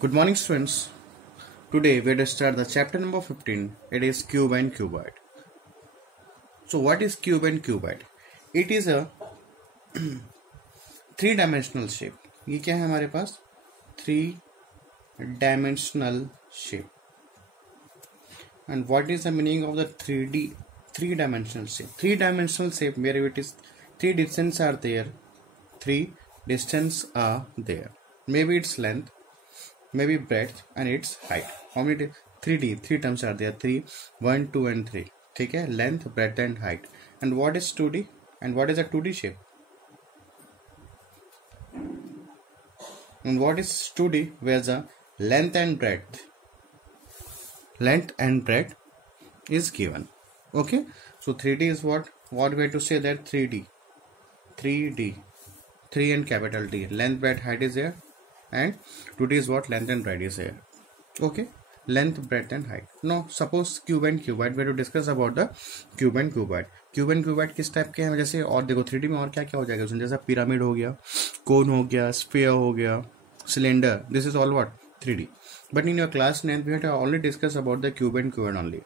Good morning, students. Today we will start the chapter number 15. It is cube and cuboid. So, what is cube and cuboid? It is a three-dimensional shape. ये क्या है हमारे पास? Three-dimensional shape. And what is the meaning of the three-dimensional shape? Three-dimensional shape where it is three distances are there. Three distances are there. Maybe its length, maybe breadth and its height. How many? 3D, three terms are there. 3, 1, 2 and 3. ठीक है, length, breadth and height. And what is 2D? And what is a 2D shape? And what is 2D? Where the length and breadth is given. Okay. So 3D is what? What we have to say that 3D. 3 and capital D. Length, breadth, height is there. And 2D is what? Length and breadth is here. Okay, length, breadth and height. Now suppose cube and cuboid. We have to discuss about the cube and cuboid. Cube and cuboid किस type के हैं? जैसे और देखो 3D में और क्या क्या हो जाएगा उसमें, जैसा पिरामिड हो गया, कोन हो गया, स्फीयर हो गया, cylinder. This is all what? 3D. But in your class 9 we have only discuss about the cube and cuboid only.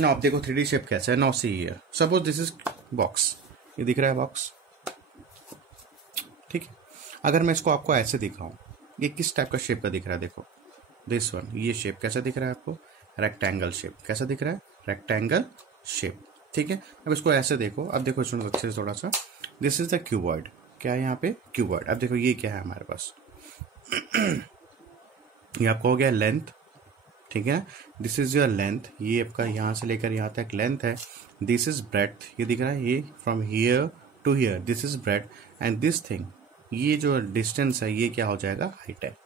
Now आप देखो 3D शेप कैसा है. Now see here, suppose this is box. ये दिख रहा है बॉक्स, ठीक है. अगर मैं इसको आपको ऐसे दिखाऊं, ये किस टाइप का शेप का दिख रहा है? देखो दिस वन. ये शेप कैसा दिख रहा है आपको? Rectangle shape. कैसा दिख रहा है? Rectangle shape. ठीक है. अब इसको ऐसे देखो. अब देखो इसमें अच्छे से थोड़ा सा. This is the cuboid. क्या है यहाँ पे? क्यूबॉइड. अब देखो ये क्या है हमारे पास. ये आपको हो गया लेंथ. ठीक है. This is your length. ये आपका यहाँ से लेकर यहाँ तक लेंथ है. This is breadth. ये दिख रहा है, ये from here to here. This is breadth. And this thing, ये जो डिस्टेंस है ये क्या हो जाएगा? हाइट है.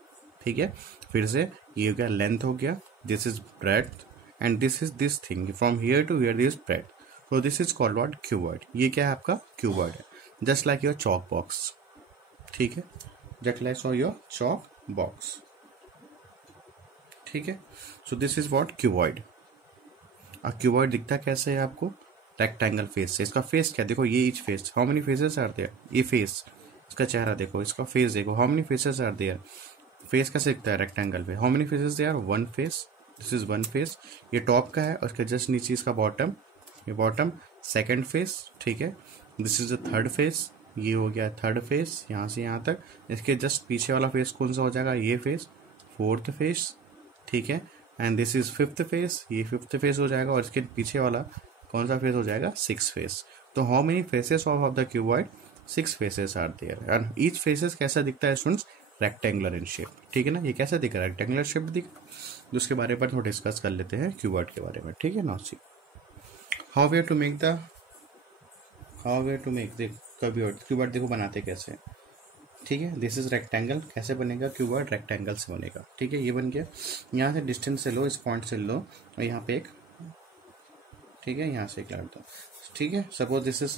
ठीक है. फिर से ये हो गया लेंथ हो गया. This is breadth and this is this thing from here to here. This breadth. So this is called what? Cuboid. ये क्या है आपका? क्यूबॉइड है. Just like your chalk box. ठीक है. Just like your chalk box. ठीक है. So this is what? Cuboid. अब क्यूबॉइड दिखता कैसे है आपको? रेक्टेंगल फेस से. इसका फेस क्या? देखो ये each face. How many faces are there? ये फेस, इसका चेहरा देखो, इसका फेस देखो. How many faces are there? Face कैसे दिखता है रेक्टेंगल पे? How many faces there? One face. This is one face. ये टॉप का है और इसके जस्ट नीचे इसका बॉटम. ये बॉटम. Second face. ठीक है. This is the third phase. ये हो गया थर्ड फेस यहाँ से यहाँ तक. इसके जस्ट पीछे वाला फेस कौन सा हो जाएगा? ये फेस. Fourth face. ठीक है. And this is fifth face. ये फिफ्थ फेस हो जाएगा और इसके पीछे वाला कौन सा फेस हो जाएगा? Six face. तो how many faces of the cuboid? 6 faces are there. And each faces कैसा दिखता है स्टूडेंट्स? Rectangular in shape. ठीक है ना. ये कैसा दिख रहा है? रेक्टेंगुलर शेप दिख. उसके बारे में थोड़ा डिस्कस कर लेते हैं क्यूबॉइड के बारे में. ठीक है ना. See how way to make the cuboid. देखो बनाते कैसे. ठीक है. This is rectangle. कैसे बनेगा क्यूबॉइड? रेक्टेंगल से बनेगा. ठीक है. ये बन गया. यहाँ से डिस्टेंस से लो, इस पॉइंट से लो और यहाँ पे एक, ठीक है, यहाँ से एक लाइट दो. ठीक है. Suppose this is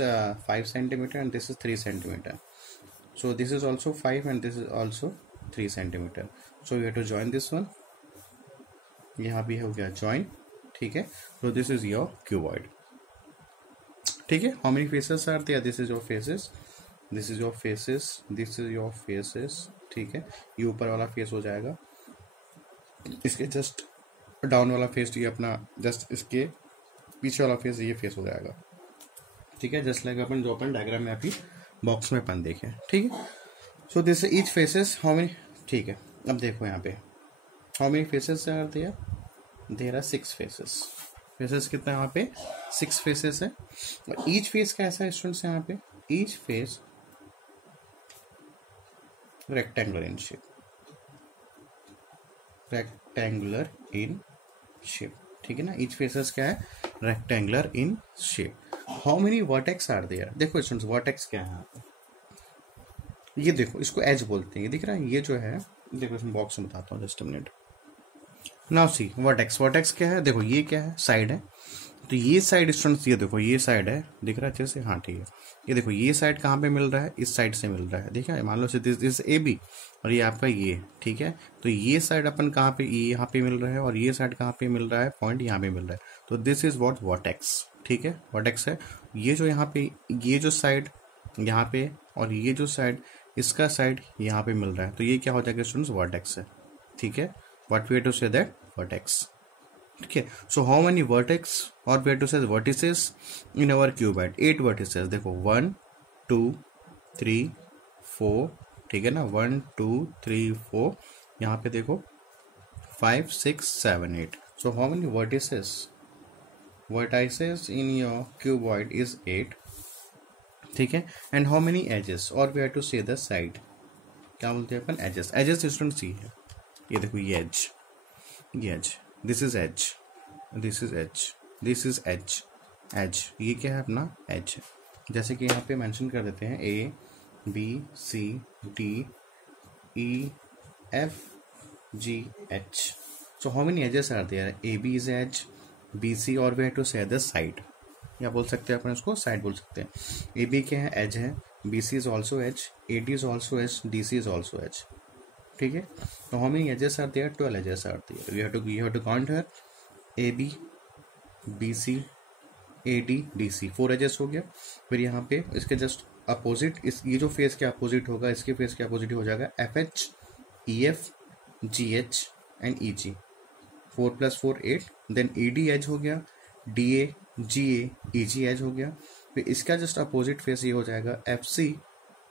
5 centimetre and this is 3 centimetre. So this is also 5 and this is also 3 centimetre. So you have to join this one. यहाँ भी हो गया जॉइन. ठीक है. So this is your cuboid. ठीक है. How many faces are there? This is your faces. This is your faces. This is your faces. ठीक है. ये ऊपर वाला फेस हो जाएगा. इसके जस्ट डाउन वाला फेस, ये अपना जस्ट इसके पीछे वाला फेस, ये फेस हो जाएगा. ठीक है. जस्ट लाइक अपन जो अपन डायग्राम में अभी बॉक्स में अपन देखे. ठीक है. So this each faces how many. ठीक है. अब देखो यहाँ पे how many faces are there? There are 6 faces. Faces कितना यहाँ पे? 6 फेसेस है. और ईच फेस कैसा है स्टूडेंट्स? यहाँ पे each face rectangular in shape. Rectangular in shape. ठीक है ना. ईच फेसेस क्या है? Rectangular in shape. How many vertex are there? देखो स्टूडेंट्स वर्टेक्स क्या है यहाँ पे? ये देखो, इसको एज बोलते हैं. ये दिख रहा है. ये जो है, देखो इसमें बॉक्स में बताता हूँ. Just a minute. Now see vertex. Vertex क्या है? देखो ये क्या है? साइड है. तो ये साइड स्टूडेंट्स, ये देखो ये साइड है. दिख रहा है अच्छे से? हाँ ठीक है. ये देखो ये साइड कहाँ पे मिल रहा है? इस साइड से मिल रहा है. देखा है? मान लो दिस ए बी और ये आपका ये. ठीक है. तो ये साइड अपन कहाँ पे? यहाँ पे मिल रहा है. और ये साइड कहाँ पे मिल रहा है? पॉइंट यहाँ पे मिल रहा है. तो दिस इज व्हाट? वर्टेक्स. ठीक है. वर्टेक्स है. ये जो यहाँ पे, ये जो साइड यहाँ पे और ये जो साइड इसका साइड यहाँ पे मिल रहा है, तो ये क्या हो जाएगा स्टूडेंट्स, वर्टेक्स है। ठीक है, what we have to say that, vertex. ठीक है, सो हाउ मेनी वर्टेक्स और we have to say vertices in our cuboid, 8 vertices. देखो 1 2 3 4, ठीक है ना, 1 2 3 4, यहाँ पे देखो 5 6 7 8। So how many vertices in your cuboid is 8। ठीक है, एंड हाउ मेनी एजेस, और we have to say the side, क्या बोलते हैं अपन, एजेस। एजेस स्टूडेंट सी है, ये देखो ये एज, ये edge, this is edge, this is edge, this is edge, edge, ये क्या है अपना एज। जैसे कि यहाँ पे मेंशन कर देते हैं A B C D E F G H. So how many edges are there, A B is edge, B C, और we have to say the side, या बोल सकते हैं अपन इसको साइड बोल सकते हैं। ए बी क्या है, एज है, B C is also edge, A D is also edge, D C is also edge. ठीक है, तो how many edges are there, 12 edges are there. You have to count here A B B C A D D C, 4 edges हो गया। फिर यहाँ पे इसके just opposite, इस ये जो फेस के अपोजिट होगा, इसके फेस के अपोजिट हो जाएगा F H E F G H and E G, 4 + 4 8। Then A D edge हो गया, D A ji A E ji as हो गया। फिर इसका जस्ट अपोजिट फेस ये हो जाएगा F C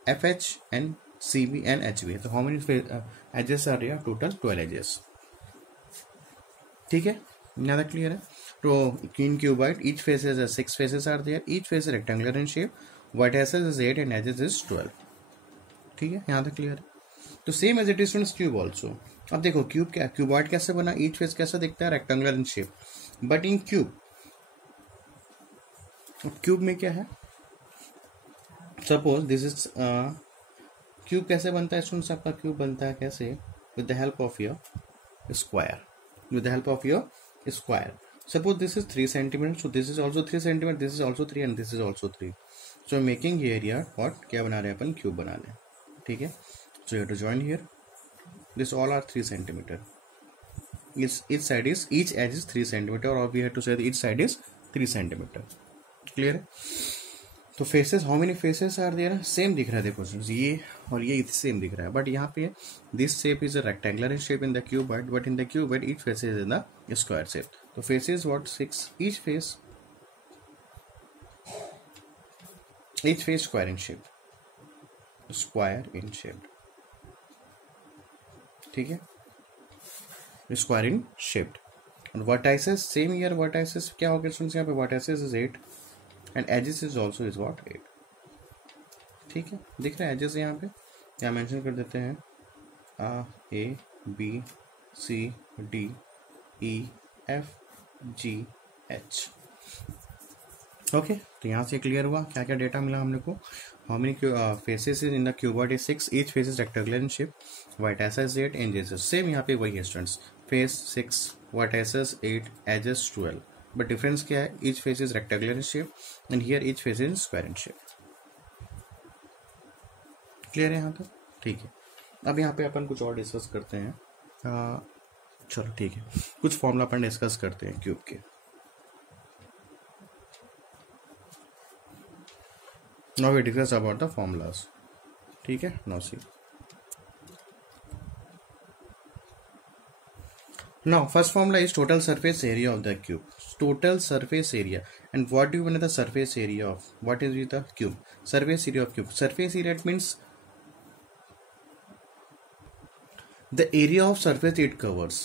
F H and C B and H B. तो how many edges are there, total 12 edges. ठीक है, ज़्यादा क्लियर है। तो in cuboid each faces has 6 faces are there, each face is rectangular in shape, vertices is 8 and edges is 12। ठीक है, यहाँ तक क्लियर है। तो same as it is from cube also. अब देखो क्यूब क्या, क्यूबॉइड कैसे बना, ईच फेस कैसा दिखता है, rectangular in shape. But in cube, cube में क्या है, सपोज दिस इज क्यूब कैसे बनता है स्टूडेंट्स, आपका क्यूब बनता है कैसे, with the help of your square, with the help of your square. Suppose this is 3 centimeter, so this is also 3 centimeter, this is also 3 and this is also 3. So making area what, क्या बना रहे हैं अपन, cube बना रहे हैं। ठीक है, so you have to join here, this all are 3 centimeter, each side is, each edge is 3 centimeter, or we have to say each side is 3 centimeter। Clear है। तो faces, how many faces are there, same दिख रहा है, देखो ये और ये same दिख रहा है, बट यहाँ पे this shape is a rectangular in shape in the cuboid, but in the cuboid each face is in the square shape. तो faces what, 6, each face square in shape, square in shape. ठीक है, square in shaped. और vertices same here, vertices क्या हो गया students, यहाँ पे vertices is 8 and edges is also is what 8। ठीक है, दिख रहा है एजेस यहाँ पे, यहाँ मेंशन कर देते हैं A B C D E F G H. Okay, तो यहाँ से क्लियर हुआ क्या क्या डेटा मिला हमने को। How many faces in the cuboid is 6, each face is rectangular in shape, vertices 8 and edges same, यहाँ पे वही है students, face 6, vertices 8, edges 12। But difference क्या है, each face is rectangular in shape and here each face is square in shape. Clear है यहाँ तक। ठीक है, अब यहाँ पे अपन कुछ और डिस्कस करते हैं। चलो ठीक है, कुछ फॉर्मूला अपन डिस्कस करते हैं क्यूब के। Now we discuss about the formulas. ठीक है, now see, now first formula is total surface area of the cube, total surface area। and what do you mean the surface area of, what is with the cube, surface area of cube, surface area it means the area of surface it covers।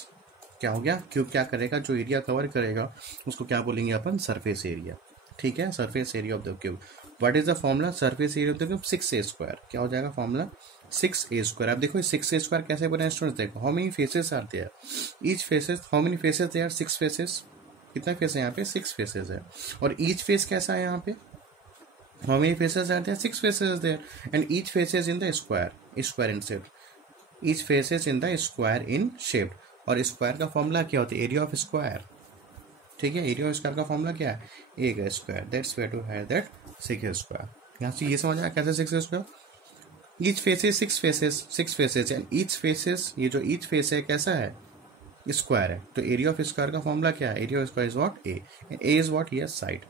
क्या हो गया, cube क्या करेगा, जो area cover करेगा उसको क्या बोलेंगे अपन, सरफेस एरिया। ठीक है, surface area of the cube. What is the formula, surface area of the cube 6a²। क्या हो जाएगा फॉर्मूला, 6a²। अब देखो 6a² कैसे बना स्टूडेंट्स, देखो how many faces are there, each faces, how many faces there, 6 faces. कितना face है यहाँ पे, 6 फेसेस है। और ईच फेस कैसा है यहाँ पे, how many faces are there, 6 faces there and each faces in the square, square in shape, each faces in the square in shape. और स्क्वायर का फॉर्मूला क्या होता है, एरिया ऑफ स्क्वायर। ठीक है, एरिया ऑफ स्क्वायर का formula क्या है, ए का square, that's way to have that 6a²। यहाँ से ये समझ आया कैसे 6a², each faces 6 faces and each faces, ये जो ईच फेस है कैसा है, स्क्वायर है। तो एरिया ऑफ स्क्वायर का फॉर्मूला क्या है, area of square is what, A is what, yes side,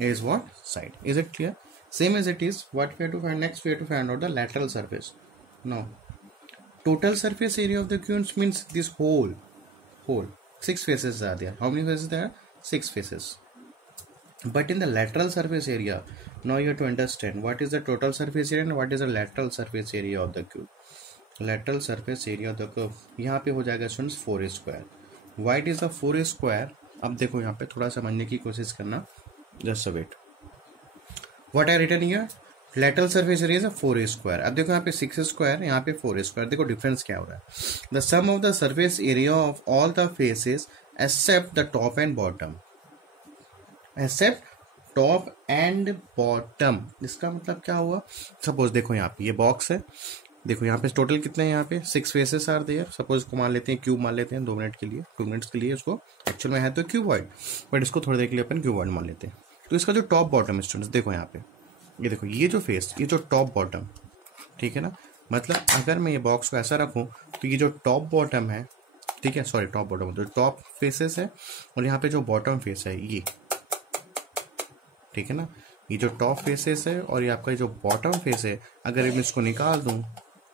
A is what side. Is it clear. Same as it is, what we have to find next? We have to find out the lateral surface. Now, total surface area of the cube means this whole 6 faces are there. How many faces there are? 6 faces. But in the lateral surface area, now you have to understand what is the total surface area and what is the lateral surface area of the cube. Lateral surface area of the curve यहाँ पे हो जाएगा students 4a square. White is the 4a square. अब देखो यहाँ पे थोड़ा समझने की कोशिश करना. Just a wait. What I written here? Lateral surface area is 4a square. अब देखो यहाँ पे 6 स्क्वायर, यहाँ पे 4a स्क्वायर. देखो डिफरेंस क्या हो रहा है. The sum of the surface area of all the faces except the top and bottom. Except top and bottom. इसका मतलब क्या हुआ? सपोज देखो यहाँ पे ये बॉक्स है. देखो यहाँ पे टोटल कितने हैं? यहाँ पे 6 फेसेस आर देयर. सपोज इसको मान लेते हैं क्यूब मान लेते हैं 2 मिनट के लिए, 2 मिनट्स के लिए. इसको एक्चुअल में है तो क्यूबॉइड, बट इसको थोड़ी देर के लिए अपन क्यूबॉइड मान लेते हैं. तो इसका जो टॉप बॉटम स्टूडेंट्स देखो यहाँ पे, ये देखो ये जो फेस, ये जो टॉप बॉटम, ठीक है ना. मतलब अगर मैं ये बॉक्स को ऐसा रखूँ तो ये जो टॉप बॉटम है, ठीक है, सॉरी टॉप बॉटम तो टॉप फेसेस है, और यहाँ पे जो बॉटम फेस है ये, ठीक है ना, ये जो टॉप फेसेस है और ये आपका जो बॉटम फेस है, अगर मैं इसको निकाल दूं,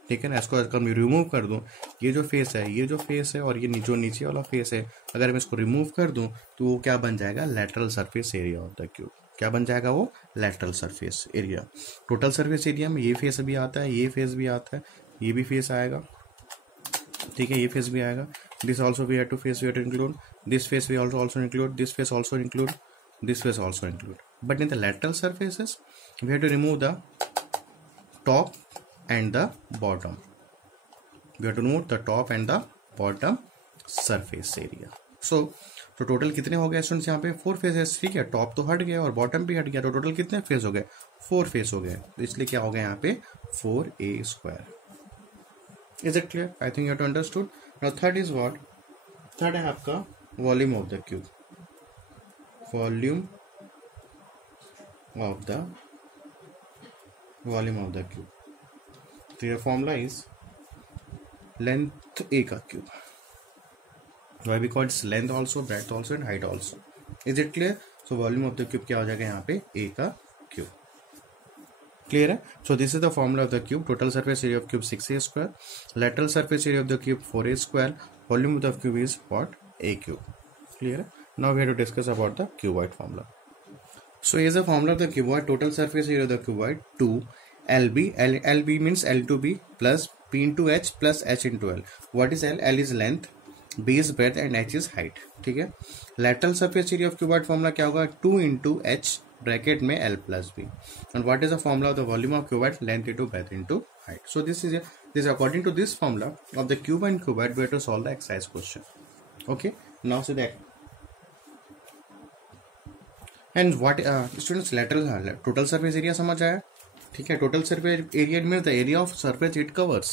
ठीक है ना, इसको अगर मैं रिमूव कर दूं, ये जो फेस है, ये जो फेस है और ये जो नीचे वाला फेस है, अगर मैं इसको रिमूव कर दूं तो वो क्या बन जाएगा? Lateral surface area of the cube. क्या बन जाएगा वो? Lateral surface area. Total surface area में ये फेस भी आता है, ये फेस भी आता है, ये भी फेस आएगा, ठीक है, ये फेस भी आएगा. This also we have to face, we have to include this face, we also include this face, also include this face also include. But in the lateral surfaces we have to remove the top and the bottom. We have to remove the top and the bottom surface area. So तो total कितने हो गए students? यहाँ पे 4 faces, ठीक है. Top तो हट गया और बॉटम भी हट गया, तो टोटल कितने फेस हो गए? 4 फेस हो गए. तो इसलिए क्या हो गया यहाँ पे? 4a square. Is it clear? I think you have to understood. Now third is what? Third है आपका volume of the cube. volume of the cube. So your formula is length a का cube. Why? Because it's length also, breadth also and height also. Is it clear? So volume of the cube क्या हो जाएगा यहाँ पे? a का cube. Clear है? So this is the formula of the cube. Total surface area of cube 6a square. Lateral surface area of the cube 4a square. Volume of the cube is what? a cube. Clear है? Now we have to discuss about the cuboid formula. So here's the formula of the cuboid. Total surface area of the cuboid 2 LB. LB means L to B plus P into H plus H into L. What is L? L is length, B is breadth and H is height. ठीक है. Lateral surface area of cuboid formula क्या होगा? 2 into H bracket में L plus B. And what is the formula of the volume of cuboid? Length into breadth into height. So this is according to this formula of the cube and cuboid we have to solve the exercise question. Okay. Now see that. And what students lateral total surface area समझ आया, ठीक है. Total surface area means the area of surface it covers.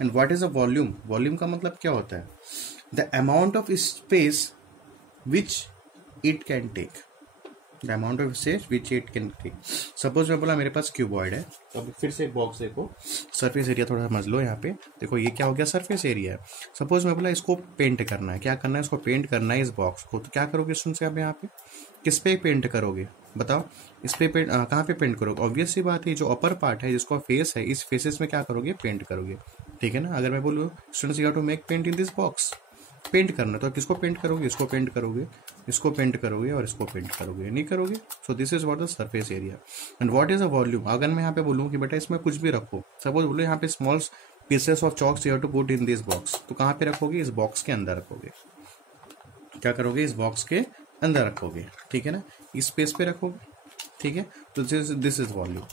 And what is a volume? Volume का मतलब क्या होता है? The amount of space which it can take. The amount of space which it can take. Suppose मैं बोला मेरे पास cuboid है, तो अब फिर से एक बॉक्स देखो, सरफेस एरिया थोड़ा समझ लो. यहाँ पे देखो ये क्या हो गया? सरफेस एरिया है. सपोज मैं बोला इसको पेंट करना है. क्या करना है? इसको पेंट करना है इस बॉक्स को. तो क्या करोगे स्टूडेंट्स? आप यहाँ पे किस पे पेंट करोगे? बताओ. इस पे पेंट कहाँ पे पेंट करोगे? ऑब्वियस सी बात है, जो अपर पार्ट है जिसको फेस है, इस फेसेस में क्या करोगे? पेंट करोगे, ठीक है ना. अगर मैं बोलूँ students you have to make paint in this box, paint करना, तो किसको पेंट करोगे? इसको पेंट करोगे, इसको पेंट करोगे और इसको पेंट करोगे, नहीं करोगे. सो this is what the surface area. And what is a volume? अगर मैं यहाँ पे बोलूँ कि बेटा इसमें कुछ भी रखो, सपोज बोलो यहाँ पे small pieces of chalks you have to put in this box, तो कहाँ पे रखोगे? इस बॉक्स के अंदर रखोगे. क्या करोगे? इस बॉक्स के अंदर रखोगे, ठीक है ना, इस स्पेस पे रखोगे, ठीक है. तो दिस इज वॉल्यूम,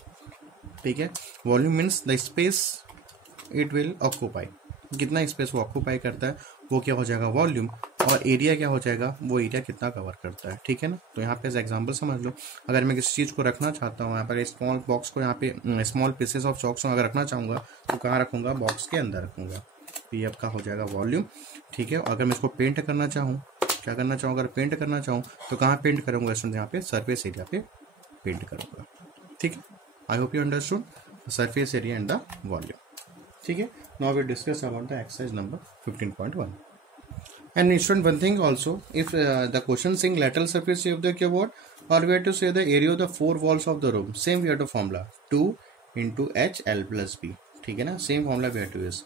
ठीक है. Volume means the space it will occupy. कितना स्पेस वो ऑक्यूपाई करता है वो क्या हो जाएगा? वॉल्यूम. और एरिया क्या हो जाएगा? वो एरिया कितना कवर करता है, ठीक है ना. तो यहाँ पे एज एग्जाम्पल समझ लो, अगर मैं किसी चीज़ को रखना चाहता हूँ यहाँ पर स्मॉल बॉक्स को, यहाँ पे स्मॉल पीसेस ऑफ चॉक्स अगर रखना चाहूँगा तो कहाँ रखूँगा? बॉक्स के अंदर रखूँगा. तो ये आपका हो जाएगा वॉल्यूम, ठीक है. अगर मैं इसको पेंट करना चाहूँ, क्या करना चाहूँ? अगर पेंट करना चाहूँ तो कहाँ पेंट करूँगा स्टूडेंट? यहाँ पे सरफेस एरिया पे पेंट करूँगा, ठीक है. I hope you understood surface area and the volume, ठीक है. Now we discuss about the exercise number 15.1. And student, one thing also, if the question saying lateral surface area of the cuboid, or we have to say the area of the four walls of the room, same we have to formula 2 into h l plus b, ठीक है ना, same formula we have to use.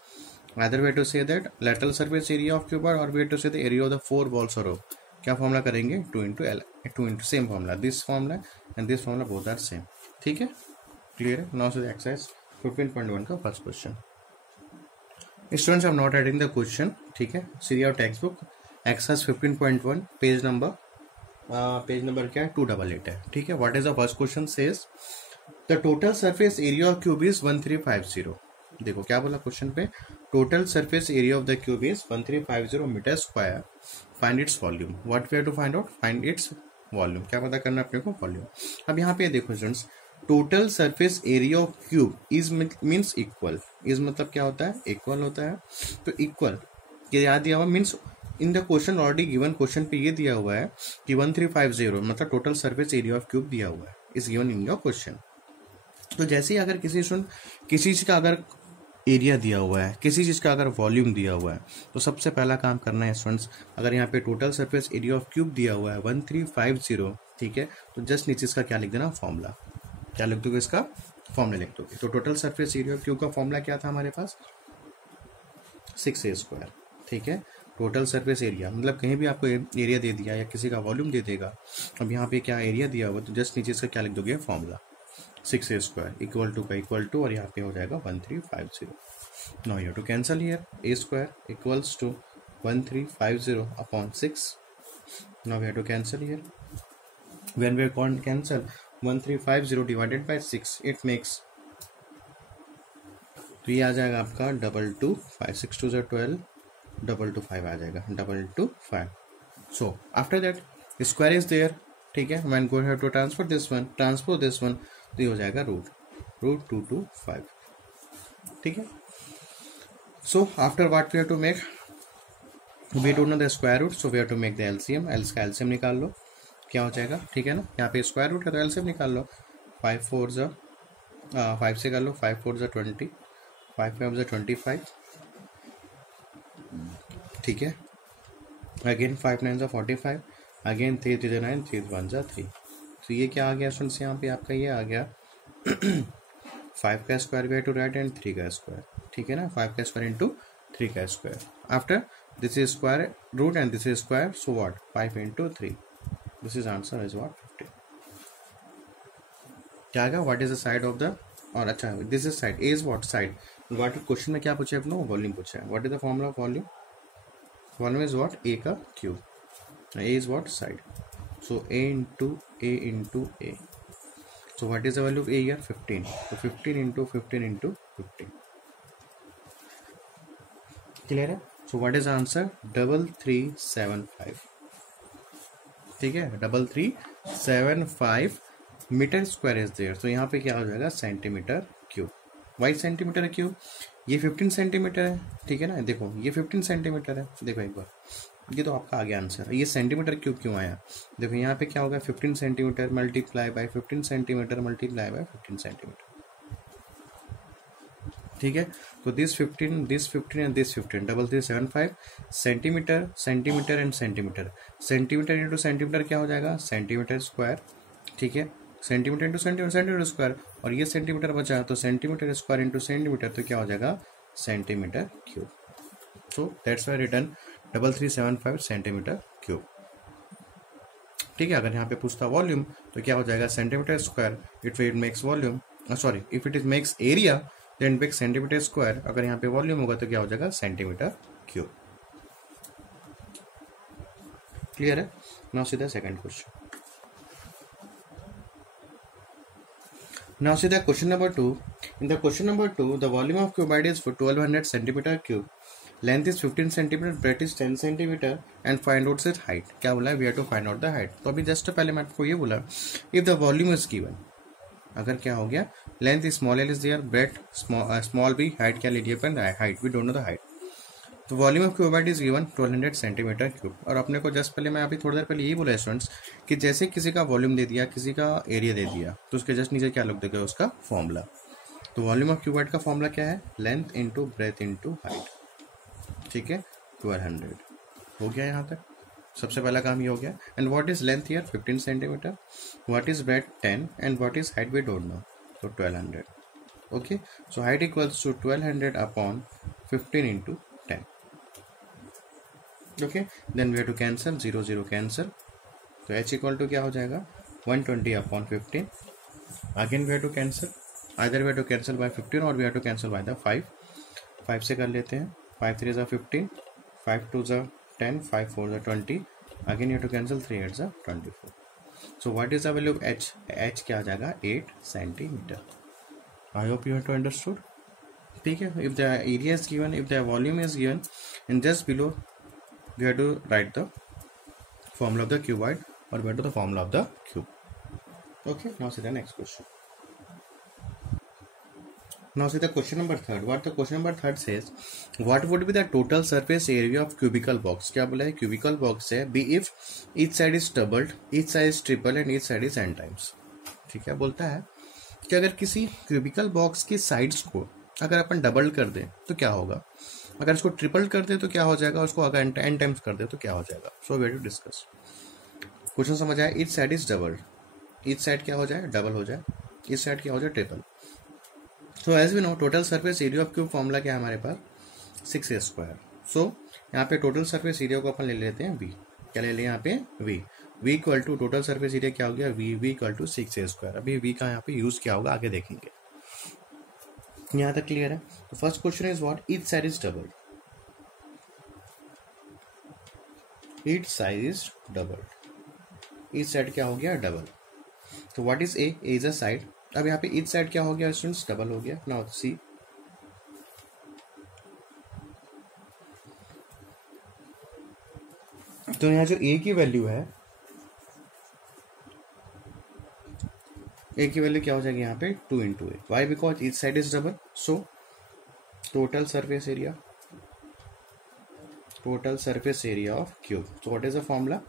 Either we have to say that lateral surface area of cuboid or we have to say the area of the four walls of room. क्या formula करेंगे, 2 into l, 2 into same formula, this formula and this formula both are same, ठीक है, clear है. Now see exercise 15.1 का first question. Students I am not writing the question, ठीक है, see your text book. Exercise 15.1 page number क्या है, 288 है, ठीक है. What is the first question says the total surface area of cube is 1350. देखो क्या बोला क्वेश्चन पे, total surface area of the cube is 1350 metre square, find its volume. What we have to find out, find its volume. क्या पता करना अपने को, volume. अब यहाँ पे देखो students, total surface area of cube is means equal, is मतलब क्या होता है, इक्वल होता है. तो इक्वल ये याद दिया हुआ means in the question already given, question पे ये दिया हुआ है कि 1350 मतलब total surface area of cube दिया हुआ है, is given in your question. तो जैसे ही अगर किसी चीज का अगर एरिया दिया हुआ है, किसी चीज का अगर वॉल्यूम दिया हुआ है, तो सबसे पहला काम करना है स्टूडेंट्स, अगर यहाँ पे total surface area of cube दिया हुआ है 1350, ठीक है, तो जस्ट नीचे इसका क्या लिख देना, फॉर्मूला. क्या लिख दोगे, इसका फॉर्मूला लिख दोगे. तो total surface area of cube का फॉर्मूला क्या था हमारे पास, 6a², ठीक है. टोटल सरफेस एरिया मतलब कहीं भी आपको एरिया दे दिया या किसी का वॉल्यूम दे देगा, अब यहाँ पे क्या एरिया दिया हुआ, तो जस्ट नीचे इसका क्या लिख दोगे, फॉर्मूला 6a² इक्वल टू का इक्वल टू, और यहाँ पे हो जाएगा 1350. Now you have to cancel here, a² equals to 1350 upon 6. Now we have to cancel here, when we cancel 1350 divided by 6 it makes, तो ये आ जाएगा आपका 22, 5 6 2 12, 225 आ जाएगा, 225. So after that square is there, ठीक है. When go have to transfer this one, तो ये हो जाएगा रूट 225, ठीक है. So after what we have to make, we don't know the square root, so we have to make the LCM. Else का LCM निकाल लो, क्या हो जाएगा, ठीक है ना. यहाँ पे स्क्वायर रूट है तो एलसीएम निकाल लो. 5 4 5 से कर लो, 5 4 20, 5 5 25, ठीक है. Again 5 9 45, again 3 3 9, 3 1 3. तो ये क्या आ गया स्टूडेंट्स, यहाँ पे आपका ये आ गया 5 का square we have to write and 3 का स्क्वायर, ठीक है ना. 5 का स्क्वायर इंटू 3 का square. After this is square root and this is square, so what 5 into 3, this is answer is what 50. क्या आएगा, what is the side of the, और अच्छा this is side, A is what side. What question में क्या पूछा है अपना, volume पूछा है. What is the formula of volume, volume is what, A का cube, A is what side, so a into a. So what is the value of a here, 15. So 15 into 15 into 15. Clear है. So what is the answer, 3375, ठीक है. 3375 metre square is there. तो यहाँ पे क्या हो जाएगा, centimetre cube. Why centimetre cube, ये 15 सेंटीमीटर है, ठीक है ना. देखो ये 15 सेंटीमीटर है, देखो एक बार, ये तो आपका आ गया आंसर. ये सेंटीमीटर क्यूब क्यों आया, देखो यहाँ पे क्या होगा, 15 centimetre multiply by 15 centimetre multiply by 15 centimetre, ठीक है. तो this 15 and this 15 3375 centimetre centimetre and centimetre. Centimetre into centimetre क्या हो जाएगा, सेंटीमीटर स्क्वायर, ठीक है. Centimetre into centimetre, centimetre square, और ये सेंटीमीटर बचा तो सेंटीमीटर स्क्वायर इंटू सेंटीमीटर, तो क्या हो जाएगा, centimetre cube. So that's why return 3375 centimetre cube, ठीक है. अगर यहाँ पे पूछता वॉल्यूम तो क्या हो जाएगा, centimetre square, it makes volume, sorry if it is makes area then makes centimetre square. अगर यहाँ पे वॉल्यूम होगा तो क्या हो जाएगा, सेंटीमीटर क्यूब. क्लियर है. Now see the second question. Now see the question number 2. In the question number 2, the volume of cuboid is for 1200 centimeter cube. Length is 15 centimeter, breadth is 10 centimeter, and find out its height. क्या बोला है, we have to find out the height. तो अभी just पहले मैं आपको ये बोला, if the volume is given, अगर क्या हो गया, length small L is there, breadth small B, height क्या ले लिया अपन, height we don't know the height. तो volume of cuboid is given 1200 centimetre cube. और अपने को जस्ट पहले मैं अभी थोड़ी देर पहले यही बोला स्टूडेंट्स कि जैसे किसी का वॉल्यूम दे दिया, किसी का एरिया दे दिया, तो उसके जस्ट नीचे क्या लिख देगा, उसका फॉर्मूला. तो वॉल्यूम ऑफ क्यूबाइड का फॉर्मूला क्या है, length into breadth into height, ठीक है. 1200 हो गया यहाँ तक. सबसे पहला काम ये हो गया. And what is length here 15 centimetre, what is breadth 10 and what is height we don't know, तो 1200. Okay, so height equals to 1200 upon 15 into 10. Okay, then we have to cancel, 0 0 cancel, तो h इक्वल टू क्या हो जाएगा 120 upon 15. Again we have to cancel, either we have to cancel by 15 और we have to cancel by the 5. 5 से कर लेते हैं, 5 3 ज़ा 15, 5 2 ज़ा 10, 5 4 ज़ा 20. Again you have to cancel, 3 8 ज़ा 24. So what is the value of h? h क्या आ जाएगा 8 centimetre. I hope you have to understood. ठीक है, if the area is given, if the volume is given, and just below we have to write the formula of the cuboid or we have to the formula of the cube. Okay, now see the next question. Now see the question number 3. What the question number 3 says, what would be the total surface area of cubical box? क्या बोला है, cubical box है be if each side is doubled, each side is triple and each side is n times. ठीक है, बोलता है कि अगर किसी cubical box की sides को अगर अपन डबल कर दें तो क्या होगा, अगर इसको ट्रिपल कर दे तो क्या हो जाएगा, उसको अगर n टाइम्स कर दे तो क्या हो जाएगा. So we have to discuss. Question समझ आया. Each side is double, each side क्या हो जाए डबल हो जाए, ईच साइड क्या हो जाए triple. So as we know total surface area of cube formula क्या है हमारे पास 6a². सो यहाँ पे टोटल सरफेस एरिया को अपन ले लेते हैं v. क्या ले लें यहाँ पे v. v equal to total surface area क्या हो गया v इक्वल टू 6a². अभी v का यहाँ पे यूज क्या होगा आगे देखेंगे. यहाँ तक क्लियर है. तो first question is what, each side is double, each side is double, each side क्या हो गया डबल. तो what is A is a side. अब यहाँ पे ईच साइड क्या हो गया स्टूडेंट्स डबल हो गया. नाउ सी, तो यहाँ जो ए की वैल्यू है, ए की वैल्यू क्या हो जाएगी यहाँ पे 2 into A. Why because each side is double. So total surface area, total surface area of cube. So what is the formula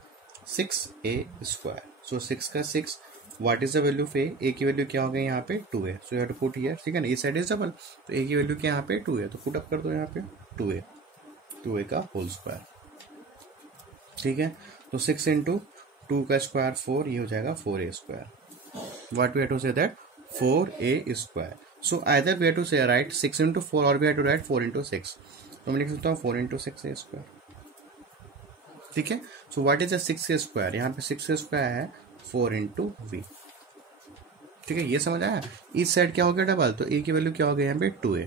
6a². सो 6 का 6, what is the value of A की वैल्यू क्या हो गई यहाँ पे 2a. So you have to put here. ठीक है ना, ईच साइड इज डबल, तो ए की वैल्यू क्या यहाँ पे 2a, तो पुट अप कर दो यहाँ पे 2a का होल स्क्वायर. ठीक है, तो 6 इंटू 2 का स्क्वायर 4, ये हो जाएगा 4a². What we have to say that 4a². So either we have to say write 6 into 4 or we have to write 4 into 6. तो मैं लिख सकता हूँ 4 into 6a². ठीक है, so what is the 6a²? यहाँ पे 6a² है 4 into v. ठीक है, ये समझ आया. इस साइड क्या हो गया डबल, तो a की वैल्यू क्या हो गया यहाँ पे 2a.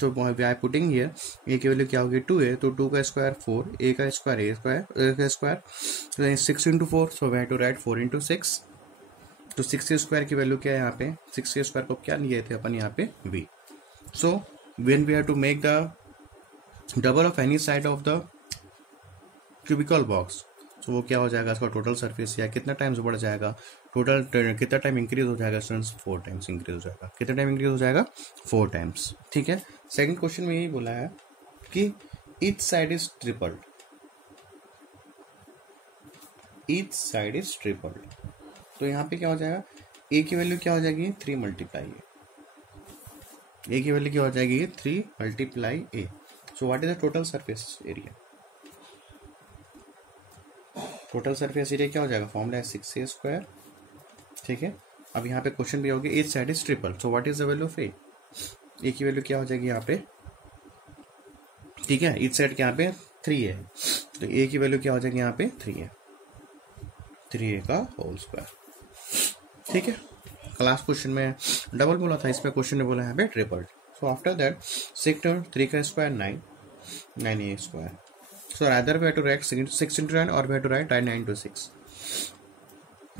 तो we are putting here a की वैल्यू क्या होगी 2a, तो 2 का स्क्वायर 4, a का स्क्वायर a का square 6 into 4. So we have to write 4 into 6. तो 6a² की वैल्यू क्या है यहाँ पे, 6a² को क्या लिए थे अपन यहाँ पे v. So when we have to make the double of any side of the cubical box, so वो क्या हो जाएगा, इसका टोटल सरफेस या कितना टाइम्स बढ़ जाएगा, टोटल कितना टाइम इंक्रीज हो जाएगा स्टूडेंट्स, 4 टाइम्स इंक्रीज हो जाएगा. कितना टाइम इंक्रीज हो जाएगा 4 टाइम्स. ठीक है, सेकंड क्वेश्चन में यही बोला है कि each side is tripled, each side is tripled. तो यहाँ पे क्या हो जाएगा, ए की वैल्यू क्या हो जाएगी 3 मल्टीप्लाई ए की वैल्यू क्या हो जाएगी 3 multiply A. So what is the total surface area, total surface area क्या हो जाएगा, फॉर्मूला है 6a². ठीक है, अब यहाँ पे क्वेश्चन भी होगी each side is triple. So what is the value of A की वैल्यू क्या हो जाएगी यहाँ पे. ठीक है, ईच साइड यहाँ पे 3 है, तो ए की वैल्यू क्या हो जाएगी यहाँ पे 3 है, 3a का होल स्क्वायर. ठीक है, क्लास क्वेश्चन में डबल बोला था, इसमें क्वेश्चन ने बोला है यहाँ पे ट्रिपल. सो आफ्टर दैट 6 3 का square 9a². So rather we have to write 6 into 9 और we have to write 9 into 6,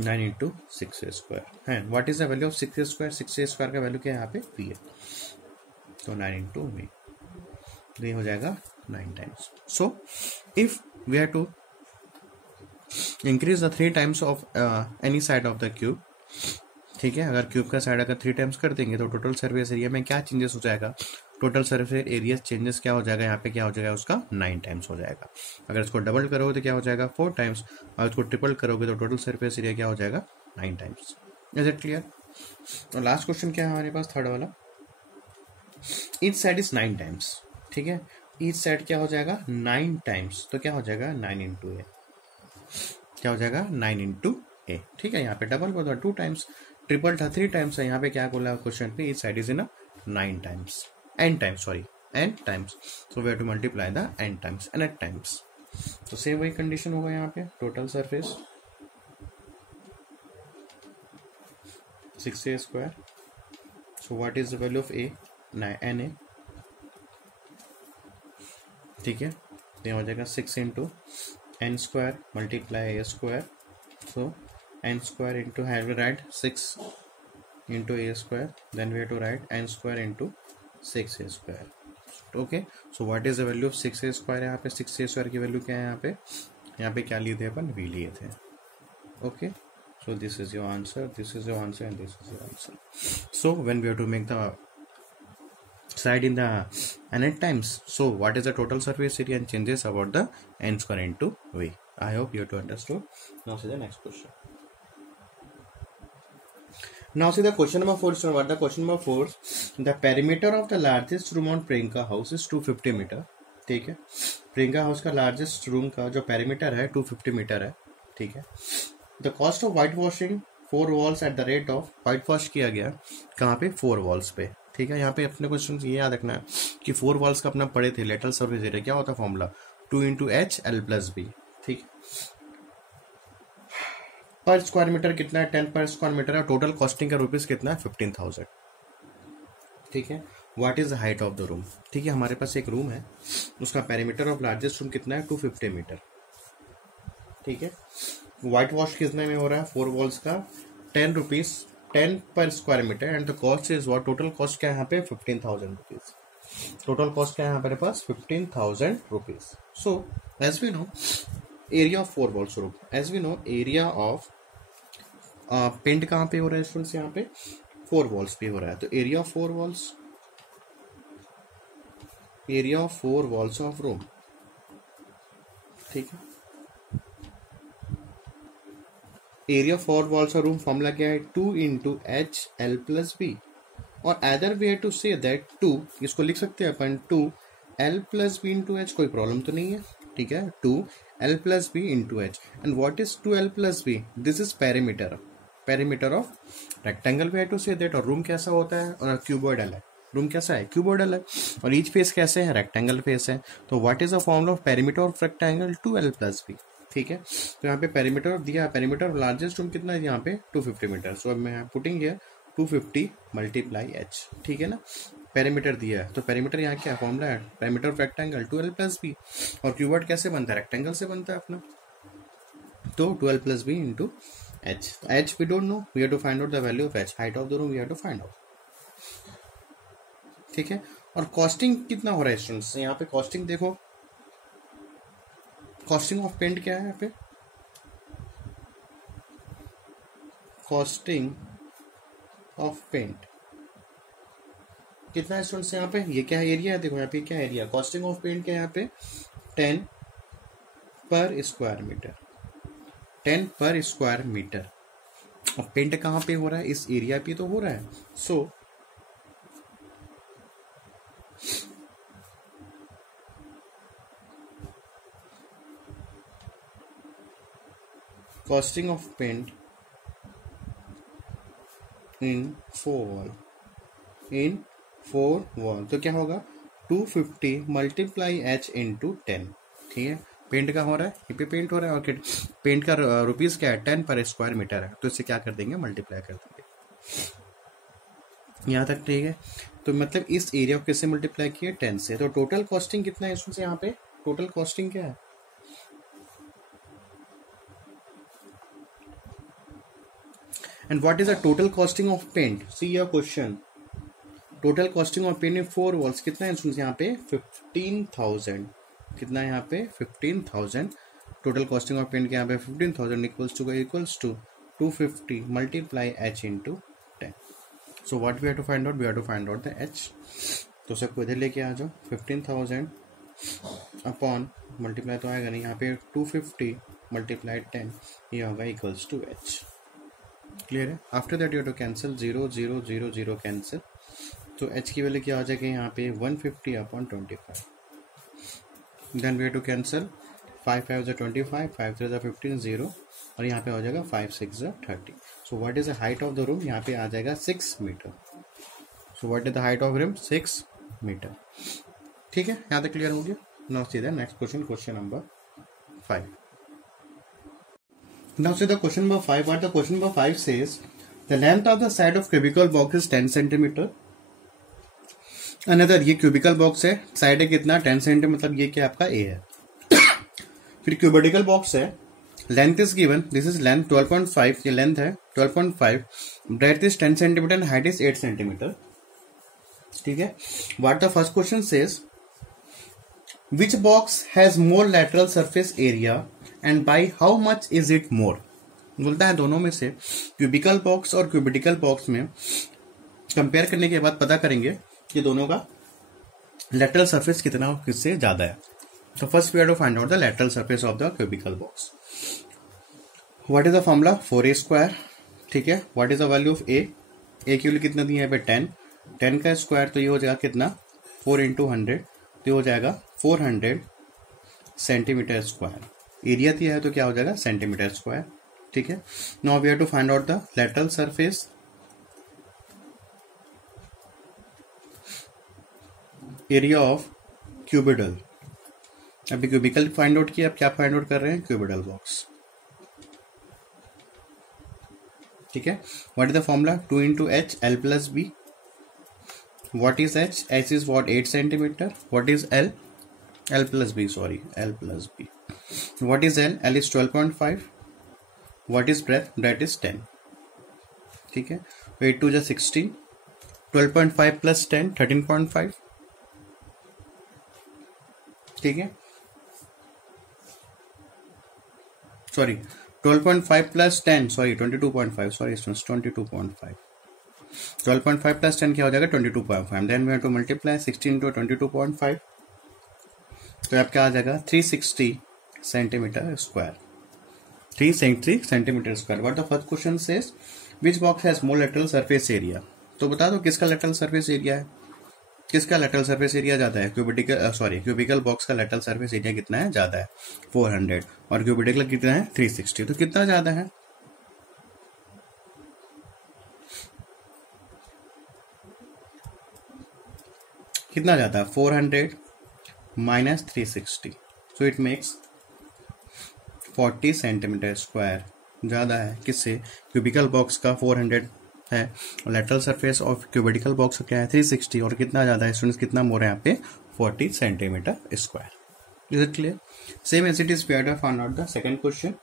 9 into 6a² है. What is the value of 6a², 6a² का वैल्यू क्या है यहाँ पे v है, तो 9 into v, ये हो जाएगा 9 times. So if we have to increase the 3 times of any side of the cube. ठीक है, अगर क्यूब का साइड अगर 3 टाइम्स कर देंगे तो टोटल सरफेस एरिया में क्या चेंजेस हो जाएगा, टोटल सरफेस एरिया चेंजेस क्या हो जाएगा यहाँ पे, क्या हो जाएगा उसका 9 टाइम्स हो जाएगा. अगर इसको डबल करोगे तो क्या हो जाएगा 4 टाइम्स, और इसको ट्रिपल करोगे तो टोटल सरफेस एरिया क्या हो जाएगा 9 टाइम्स. Is it clear. और लास्ट क्वेश्चन क्या है हमारे पास, थर्ड वाला, ईच साइड इज 9 टाइम्स. ठीक है, ईच साइड क्या हो जाएगा 9 टाइम्स, तो क्या हो जाएगा 9 into a. क्या हो जाएगा 9 इंटू ए। ठीक है, यहाँ पे डबल बोला 2 टाइम्स, ट्रिपल था 3 टाइम्स है, यहाँ पे क्या बोला क्वेश्चन पे, इस side is in 9 times, n times, sorry n times, so we have to multiply the n times, n times. तो सेम वही कंडीशन होगा यहाँ पे, total surface 6a square, so what is the value of a, na। ठीक है, तो हो जाएगा 6 into n square multiply a square, so n square into have we write 6 into a square, then we have to right n square into 6 a square. Okay, so what is the value of 6 a square, यहाँ पे 6 a square की value क्या है, यहाँ पे क्या लिए थे अपन, वी लिए थे। Okay, so this is your answer, this is your answer, and this is your answer. So when we have to make the side in the n times, so what is the total surface area and changes about the n square into v. I hope you have to understood. Now see the next question. Now see the question number 4. So what the question number 4, the perimeter of the largest room on Priyanka house is 250 metre. ठीक है, Priyanka house का largest room का जो perimeter है 250 metre है। ठीक है, the cost of white washing 4 walls at the rate of, white wash किया गया कहाँ पे, 4 वॉल्स पे। ठीक है, यहाँ पे अपने क्वेश्चन ये याद रखना है कि 4 वॉल्स का अपना पढ़े थे, लेटरल सर्फेस एरिया क्या होता है formula, 2 into H L plus b. ठीक, पर स्क्वायर मीटर कितना है, 10 पर स्क्वायर मीटर है, टोटल कॉस्टिंग का रुपीज कितना है, 15,000। ठीक है, what is the height of the room. ठीक है, हमारे पास एक रूम है, उसका पेरीमीटर ऑफ लार्जेस्ट रूम कितना है, 250 मीटर। ठीक है, व्हाइट वॉश कितने में हो रहा है, 4 वॉल्स का 10 rupees, 10 per square metre, and the cost is what, total cost क्या है यहाँ पे, 15,000 रुपीज। टोटल कॉस्ट क्या है यहाँ पे पास, 15,000 rupees. So as we know area of 4 walls room, as we know area of paint कहाँ पे हो रहा है स्टूडेंट्स, यहाँ पे 4 वॉल्स पे हो रहा है। तो area of 4 walls, area of 4 walls of room. ठीक है, area of 4 walls of room formula क्या है, 2 into H L plus B, और other way to say that 2, इसको लिख सकते हैं अपन 2 L plus B into H, कोई प्रॉब्लम तो नहीं है। ठीक है, 2 L plus B into H, and what is 2 L plus B, this is perimeter, perimeter of rectangle way to say that, और रूम कैसा होता है, और क्यूबॉइडल है, रूम कैसा है, क्यूबॉइडल है, और ईच फेस कैसे है, रेक्टेंगल फेस है। तो what is the formula of perimeter of rectangle, 2 L plus b. ठीक है, तो यहाँ पे पेरीमीटर दिया है, पेरीमीटर लार्जेस्ट रूम कितना है यहाँ पे, 250 मीटर। सो मैं पुटिंग हियर 250 मल्टीप्लाई एच। ठीक है ना, पेरीमीटर दिया है, तो पेरीमीटर यहाँ क्या फॉर्मूला है, perimeter of rectangle 2l plus B, और क्यूबॉइड कैसे बनता है, रेक्टेंगल से बनता है अपना, तो 2l plus B into h. H we don't know, we have to find out the value of h, height of the room we have to find out. ठीक है, और कॉस्टिंग कितना हो रहा है स्टूडेंट्स, यहाँ पे कॉस्टिंग देखो, कॉस्टिंग ऑफ पेंट क्या है यहाँ पे, कॉस्टिंग ऑफ पेंट कितना है स्टूडेंट्स, यहाँ पे ये क्या एरिया है, देखो यहाँ पे क्या एरिया, कॉस्टिंग ऑफ पेंट क्या है यहाँ पे, 10 per square metre, 10 per square metre. अब पेंट कहाँ पे हो रहा है, इस एरिया पे तो हो रहा है। So costing of paint in 4 wall, in 4 wall, तो क्या होगा 250 मल्टीप्लाई एच इंटू 10। ठीक है, पेंट का हो रहा है, ये पे पेंट हो रहा है, और पेंट का रुपीज क्या है, 10 पर स्क्वायर मीटर है, तो इसे क्या कर देंगे, मल्टीप्लाई कर देंगे। यहाँ तक ठीक है, तो मतलब इस एरिया को किससे मल्टीप्लाई किया, 10 से। तो टोटल कॉस्टिंग कितना है इसमें से, यहाँ पे टोटल कॉस्टिंग क्या है, and what is the total costing of paint, see your question, total costing of paint in 4 walls कितना है स्टूडेंट्स, यहाँ पे 15,000, कितना है यहाँ पे 15,000, टोटल कॉस्टिंग ऑफ पेंट के यहाँ पे 15,000 equals to 250 multiply h into 10। So what we have to find out, we have to find out the h. तो सबको इधर लेके आ जाओ, 15,000 अपॉन मल्टीप्लाई तो आएगा नहीं, यहाँ पे 250 मल्टीप्लाई 10, ये होगा इक्वल्स टू एच। क्लियर है, after that you have to cancel 0 0 0 0 cancel, तो एच की वैल्यू क्या आ जाएगी यहाँ पे 150 upon 25, then we have to cancel 5 5 ज़ा 25, 5 3 ज़ा 15, 0, और यहाँ पे हो जाएगा 5 6 ज़ा 30। So what is the height of the room, यहाँ पे आ जाएगा 6 metre. So what is the height of room, 6 metre. ठीक है, यहाँ तक क्लियर हो गया। Now see the next question, question number 5। Now see the question number 5. What the question number 5 says, the length of the side of cubicle box is 10 centimeter. Another, ये cubicle box है, side है कितना 10 centimetre, मतलब ये क्या आपका A है। फिर cubical box है, length is given, this is length 12.5, ये लेंथ है 12.5, breadth is 10 centimetre and height is 8 centimetre. ठीक है, what the first question says, which box has more lateral surface area and by how much is it more. बोलता है दोनों में से cubical box और क्यूबिटिकल बॉक्स में कंपेयर करने के बाद पता करेंगे कि दोनों का लैटरल सरफेस कितना किससे ज्यादा है। तो first we have to find out the lateral surface of the cubical box. What is the formula, 4a²। ठीक है, what is the value of A की वैल्यू कितना दी है, 10 का स्क्वायर, तो ये हो जाएगा कितना 4 × 100, तो ये हो जाएगा 400 सेंटीमीटर स्क्वायर। एरिया दिया है तो क्या हो जाएगा सेंटीमीटर स्क्वायर। ठीक है, now we have to find out the lateral surface area of cuboidal. अभी क्यूबिकल फाइंड आउट किया, अब क्या फाइंड आउट कर रहे हैं, क्यूबिडल बॉक्स। ठीक है, what is the formula, 2 × h l + b। What is h, h is what 8 centimetre, what is l + b, sorry l + b। What is L? L is 12.5. What is breadth? Breadth is 10. ठीक है, 8 2 = 16, 12.5 + 10 13.5। ठीक है, sorry 12.5 + 10, sorry 22.5, sorry 22.5। 12.5 + 10 क्या हो जाएगा 22.5। Then we have to multiply 16 × 22.5, तो आप क्या आ जाएगा 360 centimetre square, 360 centimetre square. What the first question says, which box has more lateral surface area. तो बता दो किसका लैटरल सरफेस एरिया है, किसका लैटरल सरफेस एरिया ज्यादा है, क्यूबिकल बॉक्स का लैटरल सरफेस एरिया कितना है, ज्यादा है 400, और क्यूबिटिकल कितना है 360, तो कितना ज्यादा है, कितना ज्यादा, 400 - 360, so it makes 40 centimetre square ज्यादा है किससे, क्यूबिकल बॉक्स का 400 है, और लेटरल सरफेस ऑफ क्यूबिटिकल बॉक्स क्या है 360, और कितना ज्यादा है स्टूडेंट्स, कितना मोर है यहाँ पे 40 centimetre square. Is it clear? Same as it is we have to find out the second question,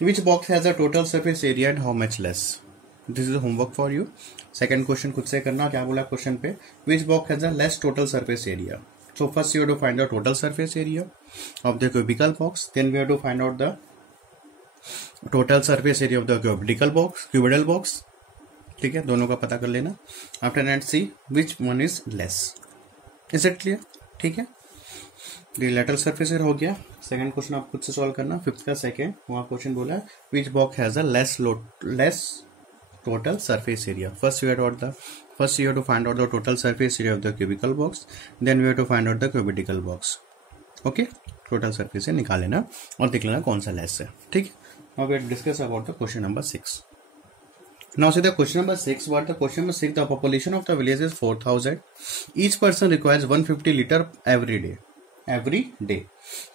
which box has a total surface area and how much less. This is homework for you. Second question खुद से करना, क्या बोला question पे, which box has a less total surface area. So first you have to find out total surface area of the cubical box. Then we have to find out the total surface area of the cubital box. ठीक है, दोनों का पता कर लेना। After that see which one is less. Is it clear? ठीक है, ये lateral surface area हो गया। सेकंड क्वेश्चन आप खुद से सॉल्व करना, फिफ्थ का सेकंड, वहाँ क्वेश्चन बोला है which box has a less total surface area. First you have to find out the total surface area of the cubical box, then we have to find out the cubitical box. Okay, total surface निकाल लेना और देख लेना कौन सा less है। ठीक, now we will discuss about the question number 6. Now see the question number 6. What the question number 6? The population of the village is 4,000. Each person requires 150 liter every day.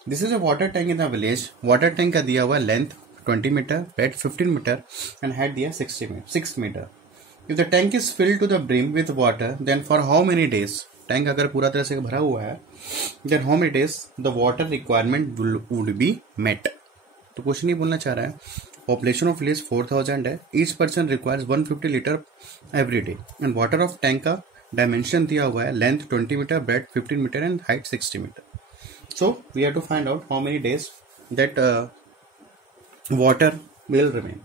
This is a water tank in the village. Water tank का दिया हुआ length 20 metre, breadth 15 metre and height दिया 6 metre. If the tank is filled to the brim with water, then for how many days? Tank अगर पूरा तरह से भरा हुआ है, then how many days the water requirement would be met? तो कुछ नहीं बोलना चाह रहा है, पॉपुलेशन ऑफ विलेज 4000 है, each person requires 150 litre every day, and water of tank का डायमेंशन दिया हुआ है, length 20 metre, breadth 15 metre and height 60 metre. So we have to find out how many days that water will remain,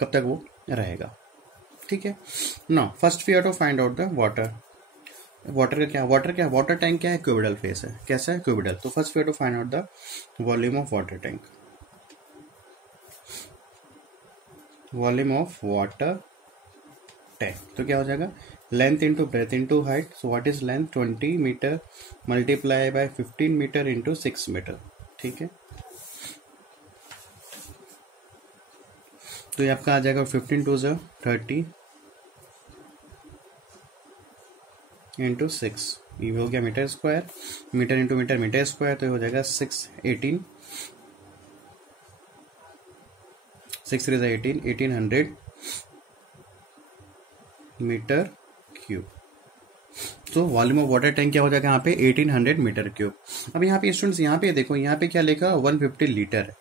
कब तक वो रहेगा। ठीक है, now first we have to find out the water water tank क्या है, cuboidal face है, कैसा है क्यूबिडल। तो first we have to find out the volume of water tank, volume of water tank, तो क्या हो जाएगा length into breadth into height. So what is length? 20 metre multiply by 15 metre into 6 metre. ठीक है, तो ये आपका आ जाएगा 15 टू 30 इंटू 6. ये हो गया metre square. Metre into metre metre square, तो ये हो जाएगा 618 1800 मीटर क्यूब. तो वॉल्यूम ऑफ वाटर टैंक क्या हो जाएगा यहाँ पे? 1800 मीटर क्यूब. अब यहाँ पे स्टूडेंट्स यहाँ पे देखो, यहाँ पे क्या लिखा? 150 लीटर है.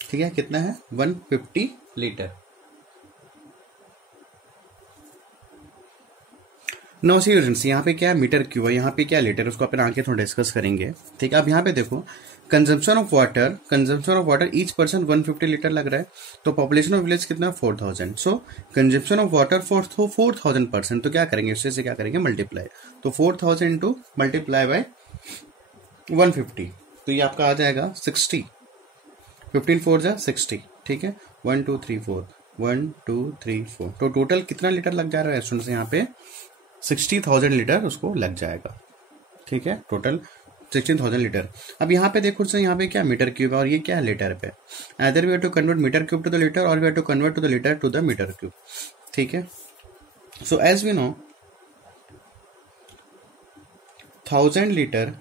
ठीक है, कितना है? 150 लीटर. नो स्टूडेंट्स, यहाँ पे क्या है? मीटर क्यूब है. यहाँ पे क्या लीटर? उसको अपन आगे थोड़ा डिस्कस करेंगे. ठीक है, अब यहाँ पे देखो, consumption of water each person 150 litre लग रहा है. तो पॉपुलेशन ऑफ विलेज कितना? 4000. सो कंजम्पशन ऑफ वाटर फॉर 4000%. तो क्या करेंगे? इससे से क्या करेंगे? मल्टीप्लाई. तो 4000 इंटू मल्टीप्लाई बाय 150. तो ये आपका आ जाएगा 60. 15 4 जा 60. ठीक है, 1 2 3 4 1 2 3 4. तो टोटल कितना लीटर लग जा रहा है स्टूडेंट्स? यहाँ पे 60,000 लीटर उसको लग जाएगा. ठीक है, टोटल 16,000 लीटर. अब यहाँ पे देखो सर, यहाँ पे क्या? मीटर क्यूब है और ये क्या है? लीटर पे. Either we have to convert metre cube to the litre और we have to convert to the litre to the metre cube. ठीक है, so as we know 1000 litre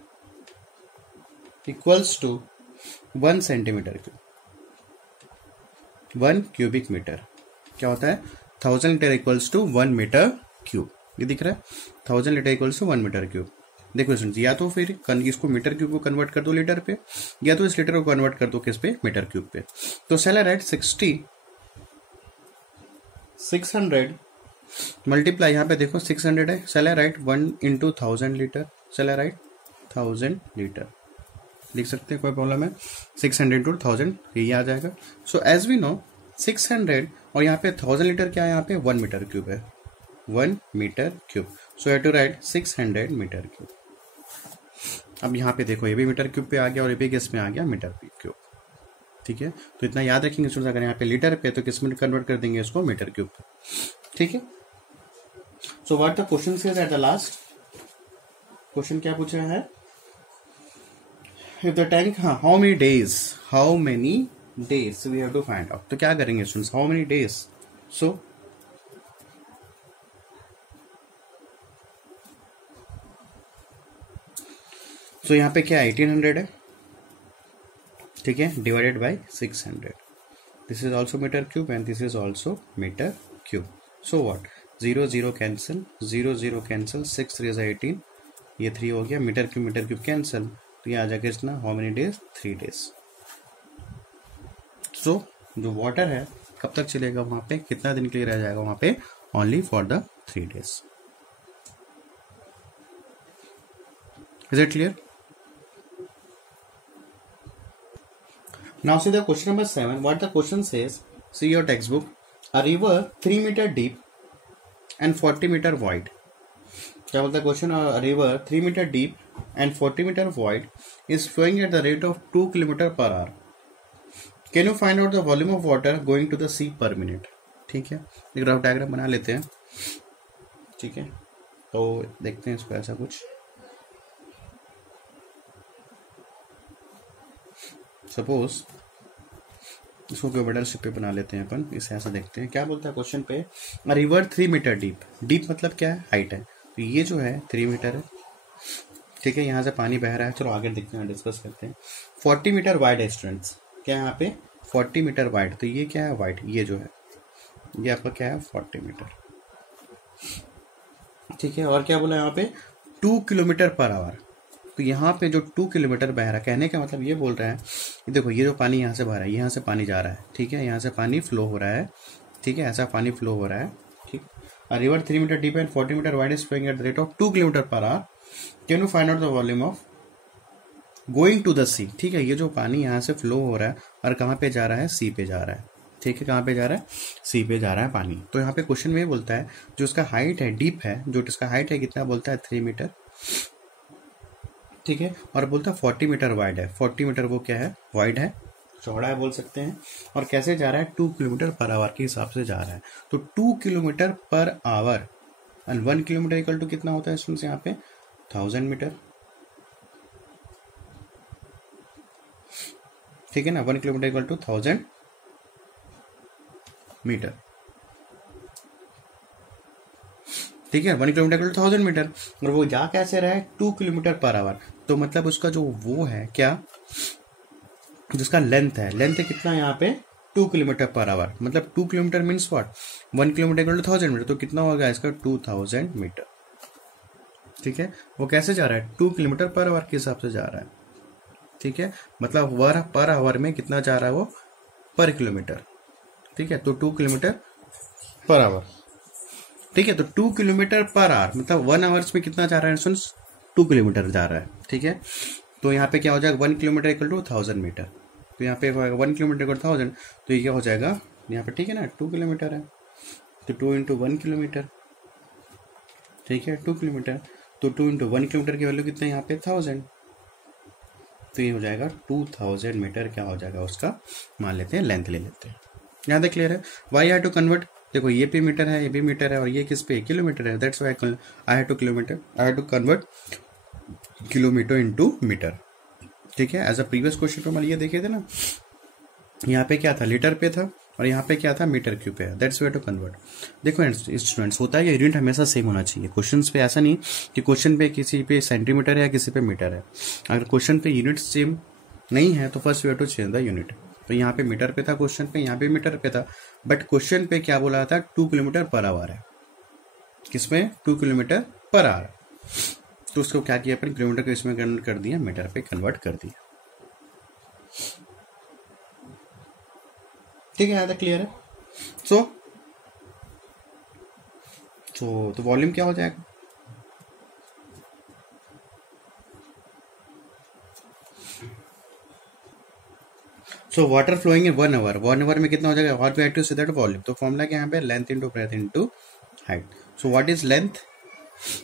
equals to 1 centimetre cube. 1 cubic metre क्या होता है? 1000 litre equals to 1 metre cube. ये दिख रहा है? 1000 litre equals to 1 metre cube. देखो स्टूडेंट्स, या तो फिर इसको मीटर क्यूब को कन्वर्ट कर दो लीटर पे, या तो इस लीटर को कन्वर्ट कर दो किस पे? मीटर क्यूब पे. तो शैल आई राइट 600 मल्टीप्लाई, यहाँ पे देखो 600 है. शैल आई राइट 1 इंटू 1000 लीटर. शैल आई राइट 1000 लीटर. लिख सकते हैं, कोई प्रॉब्लम है? 600 इंटू 1000 ये आ जाएगा. सो एज वी नो 600 और यहाँ पे 1000 लीटर क्या है? यहाँ पे 1 मीटर क्यूब है. 1 metre cube. So have to write 600 metre cube. अब यहाँ पे देखो, ये भी मीटर क्यूब पे आ गया और ये भी किस में आ गया? Metre cube. ठीक है, तो इतना याद रखेंगे स्टूडेंट्स. अगर यहाँ पे लीटर पे तो किस में कन्वर्ट कर देंगे इसको? मीटर क्यूब पे. ठीक है, so what the question is at the last. Question क्या पूछा है? इफ द टैंक, हाँ, how many days we have to find out. तो क्या करेंगे students? How many days. So यहाँ पे क्या? 1800 है. ठीक है, divided by 600. This is also metre cube and this is also metre cube. So what? 0 0 cancel, 0 0 cancel, 6 3 18. ये 3 हो गया. Metre cube cancel. तो ये आ जाएगा इतना. How many days? 3 days. So जो वाटर है कब तक चलेगा वहां पे? कितना दिन के लिए रह जाएगा वहां पे? Only for the 3 days. Is it clear? Now see the question number 7. What the question says? See your textbook. A river 3 meter deep and 40 meter wide. क्या बोलता है question? A river 3 meter deep and 40 meter wide is flowing at the rate of 2 kilometer per hour. Can you find out the volume of water going to the sea per minute? ठीक है, एक graph diagram बना लेते हैं. ठीक है, तो देखते हैं इसको ऐसा कुछ. सपोज इसको कोई बड़ा शिप पे बना लेते हैं अपन. इसे ऐसा देखते हैं. क्या बोलता है क्वेश्चन पे? River 3 metre deep. डीप मतलब क्या है? हाइट है. तो ये जो है 3 मीटर है. ठीक है, यहाँ से पानी बह रहा है. चलो आगे देखते हैं, डिस्कस करते हैं. 40 मीटर वाइड है स्टूडेंट्स. क्या है यहाँ पे? 40 मीटर वाइड. तो ये क्या है? वाइड. ये जो है ये आपका क्या है? 40 मीटर. ठीक है, और क्या बोला यहाँ पे? 2 किलोमीटर पर आवर. तो यहाँ पे जो 2 किलोमीटर बह रहा है, कहने का मतलब ये बोल रहा है, देखो ये जो पानी यहाँ से बह रहा है, यहाँ से पानी जा रहा है. ठीक है, यहाँ से पानी फ्लो हो रहा है. ठीक है, ऐसा पानी फ्लो हो रहा है. ठीक, river 3 metre deep and 40 metre wide is flowing at the rate of 2 kilometre per hour. Can you find out the volume of going to the sea. ठीक है, ये जो पानी यहाँ से फ्लो हो रहा है और कहाँ पे जा रहा है? सी पे जा रहा है. ठीक है, कहाँ पे जा रहा है? सी पे जा रहा है पानी. तो यहाँ पे क्वेश्चन में बोलता है जो इसका हाइट है, डीप है, जो इसका हाइट है कितना बोलता है? 3 मीटर. ठीक है, और बोलता है 40 मीटर वाइड है. 40 मीटर वो क्या है? वाइड है, चौड़ा है बोल सकते हैं. और कैसे जा रहा है? 2 किलोमीटर पर आवर के हिसाब से जा रहा है. तो 2 kilometre per hour and 1 kilometre equal to कितना होता है स्टूडेंट्स यहाँ पे 1000 मीटर, ठीक है ना। 1 किलोमीटर इक्वल टू 1000 मीटर, ठीक है। 1 किलोमीटर इक्वल टू 1000 मीटर, और वो जा कैसे रहा है 2 किलोमीटर पर आवर। तो मतलब उसका जो वो है क्या, जिसका लेंथ है कितना यहाँ पे 2 किलोमीटर पर आवर, मतलब 2 kilometre means what 1 kilometre equal to 1000 metre, तो कितना होगा इसका 2000 मीटर, ठीक है। वो कैसे जा रहा है 2 किलोमीटर पर आवर के हिसाब से जा रहा है, ठीक है। मतलब पर आवर में कितना जा रहा है वो पर किलोमीटर, ठीक है। तो 2 किलोमीटर पर आवर, ठीक है। तो 2 किलोमीटर पर आवर मतलब 1 आवर्स में कितना जा रहा है 2 किलोमीटर जा रहा है, ठीक है। तो यहाँ पे क्या हो जाएगा 1 किलोमीटर इक्वल टू 1000 मीटर, तो यहाँ पे 1 किलोमीटर इक्वल 1000, तो ये क्या हो जाएगा यहाँ पे, ठीक है ना 2 किलोमीटर है, तो 2 इंटू 1 किलोमीटर, ठीक है 2 किलोमीटर, तो 2 इंटू 1 किलोमीटर की वैल्यू कितना है यहाँ पे 1000, तो ये हो जाएगा 2000 मीटर क्या हो जाएगा उसका, मान लेते हैं लेंथ ले लेते हैं। यहाँ तक क्लियर है। वाई आई टू कन्वर्ट, देखो ये भी मीटर है, ये भी मीटर है, और ये किस पे किलोमीटर है, that's why I have to convert kilometre into metre, ठीक है। एज अ प्रीवियस क्वेश्चन पे हम ये देखे थे ना, यहाँ पे क्या था लीटर पे था, और यहाँ पे क्या था मीटर क्यूब पे, दैट्स व्हाई टू कन्वर्ट। देखो स्टूडेंट्स होता है यूनिट हमेशा सेम होना चाहिए क्वेश्चंस पे, ऐसा नहीं कि क्वेश्चन पे किसी पे सेंटीमीटर है या किसी पे मीटर है। अगर क्वेश्चन पे यूनिट सेम नहीं है तो first we have to change the unit. तो यहाँ पे मीटर पे था क्वेश्चन पे, यहाँ पे मीटर पे था, बट क्वेश्चन पे क्या बोला था 2 किलोमीटर पर आवर है, किसमें 2 किलोमीटर पर आवर, तो उसको क्या किया अपन किलोमीटर को इसमें कन्वर्ट कर दिया, मीटर पे कन्वर्ट कर दिया, ठीक है। यहाँ तक क्लियर है। तो वॉल्यूम क्या हो जाएगा, so water flowing in 1 hour, 1 hour में कितना हो जाएगा, what we have to say that volume. तो फॉर्मूला क्या यहाँ पे length into breadth into height. So what is length,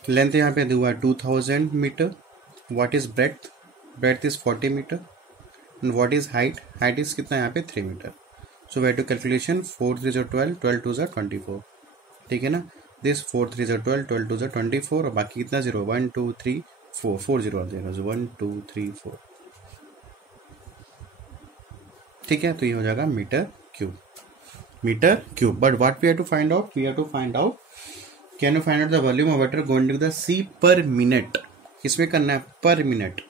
length यहाँ पे हुआ 2000 metre, what is breadth, breadth is 40 metre, and what is height, height is कितना यहाँ पे 3 metre. So we have to calculation 4 3 जो 12, 12 2 जो 24, ठीक है ना। दिस 4 3 जो 12, 12 2 जो 24, और बाकी कितना 0 1 2 3 4 4 0 आ जाएगा, 1 2 3 4, ठीक है। तो ये हो जाएगा metre cube, metre cube. But what we have to find out, we have to find out, can you find out the volume of water going to the sea per minute. किसमें करना है पर मिनट,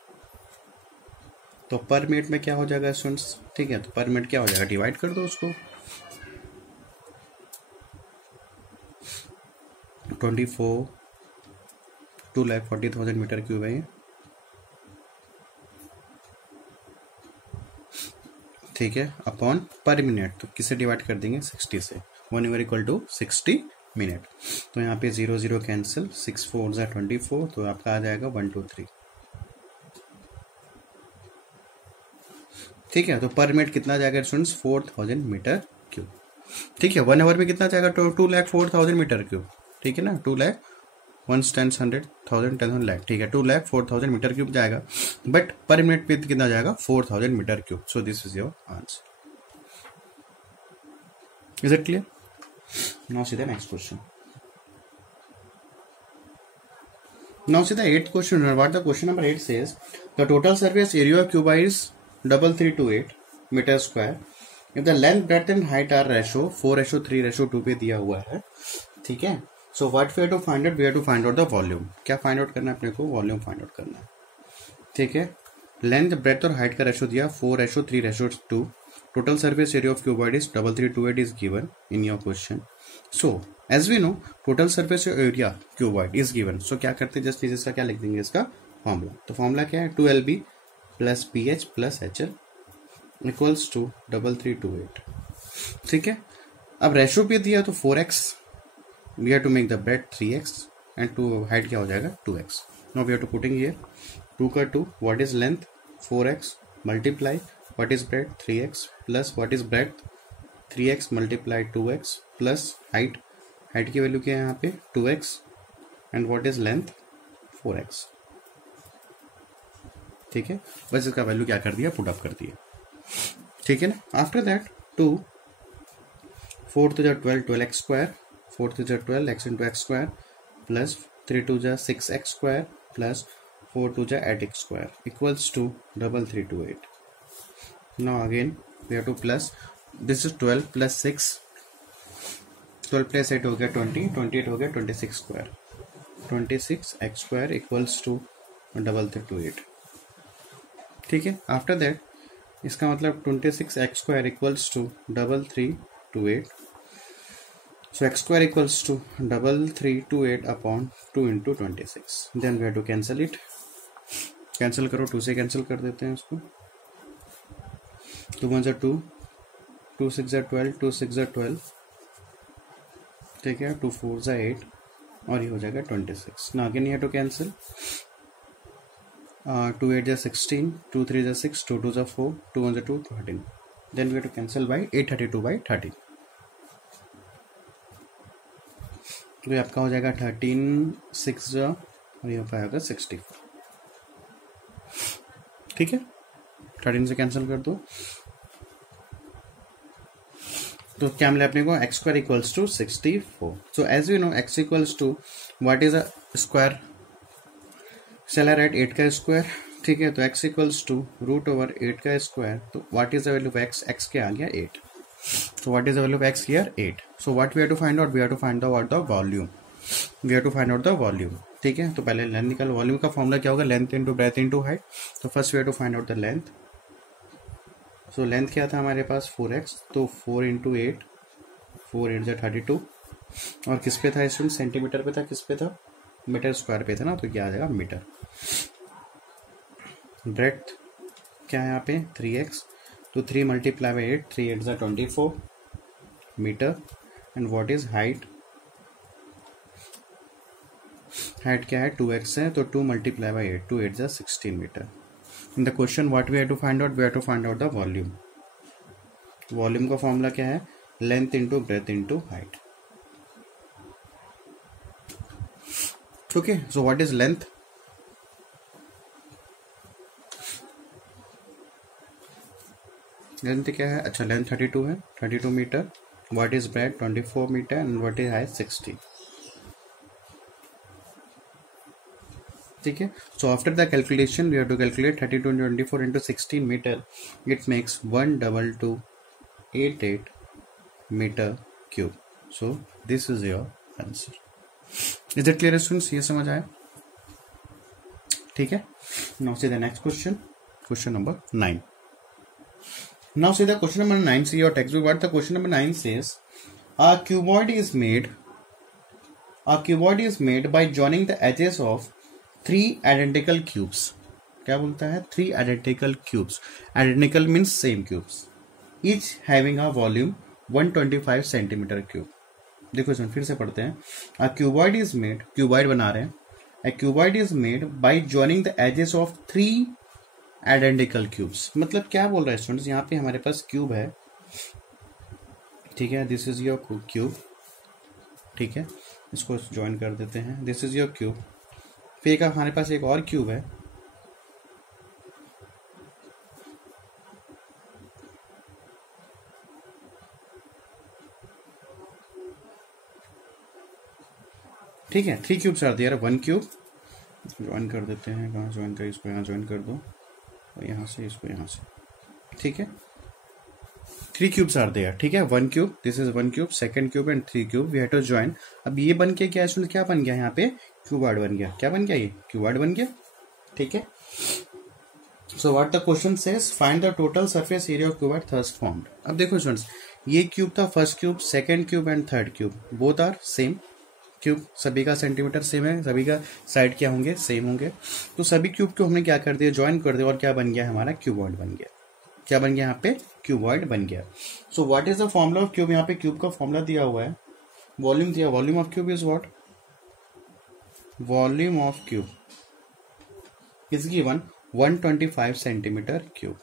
तो पर minute में क्या हो जाएगा स्टूडेंट्स, ठीक है। तो पर मिनट क्या हो जाएगा, डिवाइड कर दो उसको 24, 2,40,000 मीटर क्यूब है ये, ठीक है, अपॉन पर मिनट, तो किससे डिवाइड कर देंगे 60 से, 1 आवर इक्वल टू 60 मिनट। तो यहाँ पे 0 0 कैंसिल, 6 4 जा 24, तो आपका आ जाएगा 1 2 3, ठीक है। तो पर मिनट कितना जाएगा स्टूडेंट्स 4000 मीटर क्यूब, ठीक है। 1 आवर में कितना जाएगा 2,04,000 मीटर क्यूब, ठीक है ना, 2 लाख 1 10 100,000 10 लाख, ठीक है, 2,04,000 मीटर क्यूब जाएगा, बट पर मिनट पे कितना जाएगा 4000 metre cube. So this is your answer. Is it clear? Now see the next question. Now see the 8th question. What the question number 8 says, the total surface area of cuba is 3328 metre square. if the length breadth and height are ratio 4:3:2 पे दिया हुआ है, ठीक है। So what we have to find out, we have to find out the volume. क्या find out करना है अपने को, वॉल्यूम फाइंड आउट करना है, ठीक है। लेंथ ब्रेथ और हाइट का रेशो दिया 4:3:2, total surface area of cuboid is 3328 is given in your question. So as we know total surface area cuboid is given, so क्या करते हैं जस्ट इसका क्या लिख देंगे इसका फॉर्मूला। तो फॉर्मूला क्या है 2LB plus PH plus HL equals to 3328, ठीक है। अब रेशो पे दिया तो 4x, we have to make the breadth 3x and to height क्या हो जाएगा 2x। Now we have to putting here 2 का 2, what is length 4x multiply what is breadth 3x plus what is breadth 3x multiply 2x plus height, height की value क्या है यहाँ पे 2x and what is length 4x, ठीक है। बस इसका वैल्यू क्या कर दिया पुट अप कर दिया, ठीक है ना। After that 2 4 to the 12 12x square, 4 to the 12 x into x square plus 3 2 6x² plus 4 2 8x² equals to 3328. Now again we have to plus, this is 12 plus 6, 12 plus 8 हो गया 20, 28 हो गया 26², 26x² equals to 3328. ठीक है. After that इसका मतलब 26x² equals to 3328. So x² equals to 3328 upon 2 into 26. Then we have to cancel it. Cancel करो, 2 से कैंसिल कर देते हैं उसको. 2 1 2, 2 6 12, 2 6 12. ठीक है. 2 4 8 और ये हो जाएगा 26. ना अगेन ये to cancel. 2 8 16, 2 3 6, 2 2 4, 2 1 2, 13. Then we have to cancel by 832/13. तो ये आपका हो जाएगा 13 6 और ये हो पाएगा 64. ठीक है. 13 से कैंसिल कर दो. तो क्या मिला अपने को? x² equals to 64. So as we know x equals to what is a square? Shall I write 8 का स्क्वायर? ठीक है. तो x equals to √8 का स्क्वायर. तो what is the value of x? x क्या आ गया? 8. So what is the value of x here? 8. So what we have to find out? We have to find out the volume. We have to find out the volume. ठीक है. तो पहले length निकाल. Volume का formula क्या होगा? Length into breadth into height. तो first we have to find out the length. So length क्या था हमारे पास? 4x. तो 4 इंटू 8, 4 8 जा 32. और किस पे था स्टूडेंट? सेंटीमीटर पे था. किस पे था? मीटर स्क्वायर पे था ना. तो क्या आ जाएगा? मीटर. ब्रेथ क्या है यहाँ पे? 3x. तो 3 मल्टीप्लाई बाई 8, 3 8 जा 24 metre. And what is height? Height क्या है? 2x है. तो 2 मल्टीप्लाई बाई 8, 2 8 जा 16 metre. In the question what we have to find out? We have to find out the volume. Volume का फॉर्मूला क्या है? Length into breadth into height. Okay. So what is length? Length क्या है? अच्छा, length 32 है. 32 metre. What is breadth? 24 metre. And what is height? 60. ठीक है. So after the calculation we have to calculate 32 into 24 into 16 metre. It makes 12288 metre cube. So this is your answer. Is it clear students? ये समझ आया? ठीक है. Now see the next question. Question number 9. Now see the question number 9. See your textbook. What the question number 9 says? A cuboid is made by joining the edges of 3 identical cubes. क्या बोलता है? 3 identical cubes. Identical means same cubes. Each having a volume 125 centimeter cube. देखो इसमें फिर से पढ़ते हैं. A cuboid is made. Cuboid बना रहे हैं. A cuboid is made by joining the edges of 3 identical cubes. मतलब क्या बोल रहा है स्टूडेंट्स? यहाँ पे हमारे पास क्यूब है. ठीक है. This is your cube. ठीक है. इसको ज्वाइन कर देते हैं. This is your cube. फिर एक हमारे पास एक और क्यूब है. ठीक है. 3 cubes are there. 1 cube join कर देते हैं. कहाँ ज्वाइन कर? इसको यहाँ ज्वाइन कर दो और यहाँ से इसको यहाँ से. ठीक है. 3 क्यूब्स आर देयर. ठीक है. 1 cube. This is 1 cube. Second cube and 3 cube. We have to join. अब ये बन के क्या स्टूडेंट? क्या बन गया यहाँ पे? क्यूबॉइड बन गया. क्या बन गया? ये क्यूबॉइड बन गया. ठीक है. So what the question says? Find the total surface area of cuboid thus formed. अब देखो स्टूडेंट्स, ये क्यूब था. First cube, second cube and third cube. Both are same cube. सभी का सेंटीमीटर सेम है. सभी का साइड क्या होंगे? सेम होंगे. तो सभी क्यूब को हमने क्या कर दिया? ज्वाइन कर दिया. और क्या बन गया? हमारा क्यूबॉइड बन गया. क्या बन गया? यहाँ पे क्यूबॉइड बन गया. So what is the formula of cube? यहाँ पे क्यूब का फॉर्मूला दिया हुआ है. वॉल्यूम दिया. Volume of cube is what? Volume of cube is given 125 centimetre cube.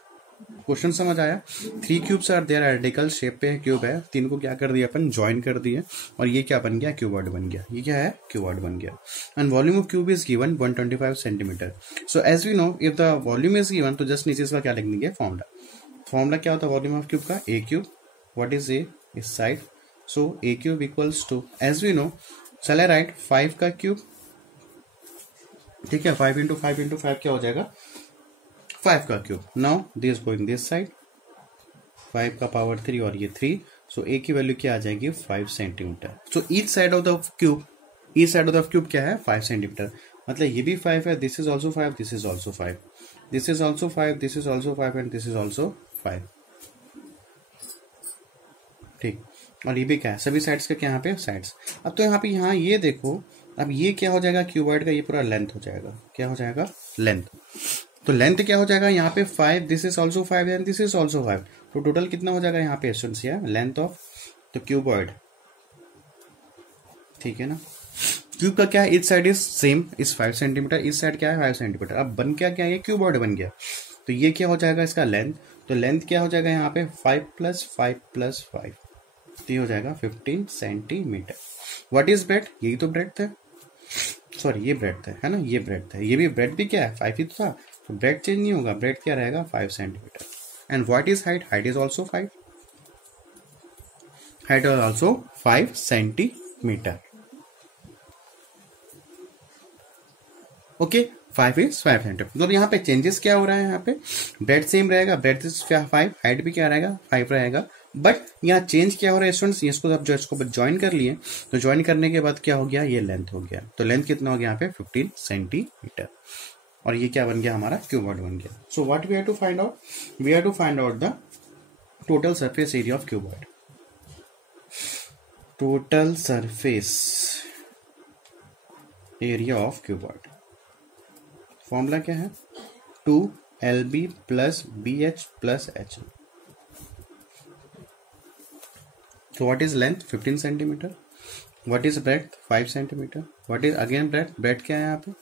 Question समझ आया? 3 cubes are there. Identical shape पे क्यूब है. 3 को क्या कर दिया अपन? ज्वाइन कर दिए. और ये क्या बन गया? क्यूबॉइड बन गया. ये क्या है? क्यूबॉइड बन गया. And volume of cube is given 125 centimetre. So as we know, if the volume is given, तो जस्ट नीचे इसका क्या लिख देंगे? फॉर्मूला. फॉर्मूला क्या होता है वॉल्यूम ऑफ क्यूब का? A cube. What is A? इस side. So A cube equals to, as we know, चले राइट 5 का क्यूब, ठीक है, 5 इंटू 5 इंटू 5 क्या हो जाएगा 5 का cube. Now this going this side, 5 का पावर 3 और ये 3, सो ए की वैल्यू क्या आ जाएगी 5 centimetre. So each side of the cube, each side of the cube क्या है 5 सेंटीमीटर, मतलब ये भी 5 है, this is also 5, this is also 5, this is also 5, this is also 5 and this is also 5, ठीक। और ये भी क्या है सभी साइड्स का क्या यहाँ पे साइड्स। अब तो यहाँ पे यहाँ ये देखो, अब ये क्या हो जाएगा क्यूबॉइड का, ये पूरा लेंथ हो जाएगा, क्या हो जाएगा लेंथ। तो लेंथ क्या हो जाएगा यहाँ पे 5, this is also 5 and this is also 5, तो टोटल कितना हो जाएगा यहाँ पे स्टूडेंट्स या लेंथ ऑफ द क्यूबॉइड, ठीक है ना। क्यूब का क्या है इस साइड इज सेम इस 5 सेंटीमीटर, इस साइड क्या है 5 सेंटीमीटर। अब बन क्या ये क्यूबॉइड बन गया, तो ये क्या हो जाएगा इसका लेंथ, तो लेंथ क्या हो जाएगा यहाँ पे 5 + 5 + 5, तो ये हो जाएगा 15 सेंटीमीटर। व्हाट इज ब्रेड, यही तो ब्रेड है, सॉरी ये ब्रेड है ना, ये ब्रेड है, ये भी ब्रेड भी क्या है 5 ही तो था, तो ब्रेड चेंज नहीं होगा, ब्रेड क्या रहेगा 5 centimetre. And what is height, height is also 5, height is also 5 centimetre. Okay 5 is 5 centimetre. तो यहाँ पे चेंजेस क्या हो रहा है, यहाँ पे ब्रेड सेम रहेगा, ब्रेड इज 5, हाइट भी क्या रहेगा 5 रहेगा, बट यहाँ चेंज क्या हो रहा है स्टूडेंट्स, इसको अब जो इसको ज्वाइन कर लिए, तो ज्वाइन करने के बाद क्या हो गया ये लेंथ हो गया, तो लेंथ कितना हो गया यहाँ पे 15 सेंटीमीटर, और ये क्या बन गया हमारा क्यूबॉइड बन गया। So what we have to find out, we have to find out the total surface area of cuboid. Total surface area of cuboid, formula क्या है 2LB + BH + HL। So what is length 15 centimetre, what is breadth 5 centimetre, what is again breadth क्या है यहाँ पे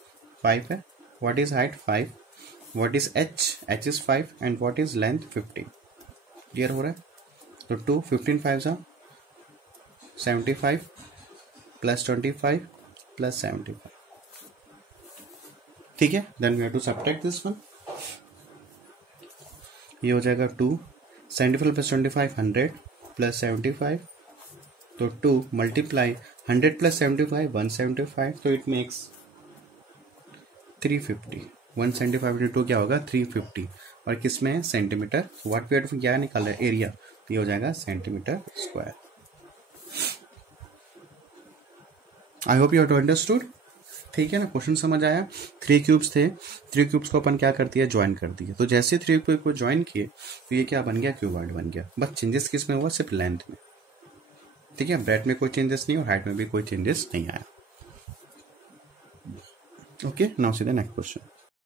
5 है, what is height 5, what is h is 5 and what is length 15। Clear हो रहा है, तो 2 15 5 75 + 25 + 75, ठीक है। Then we have to subtract this one, ये हो जाएगा 2 75 + 25 100 + 75, तो 2 × 100 + 75 175, तो इट मेक्स 350, 175 × 2 क्या होगा 350, और किस में centimetre, what we have to क्या निकाला है एरिया, तो ये हो जाएगा centimetre square. I hope you have understood, ठीक है ना, क्वेश्चन समझ आया। 3 क्यूब्स थे, 3 क्यूब्स को अपन क्या कर दिया ज्वाइन कर दिया, तो जैसे 3 क्यूब को ज्वाइन किए तो ये क्या बन गया क्यूबॉइड बन गया, बस चेंजेस किस में हुआ सिर्फ लेंथ में, ठीक है, ब्रेड में कोई चेंजेस नहीं और हाइट में भी कोई चेंजेस नहीं आया। Okay now see the next question.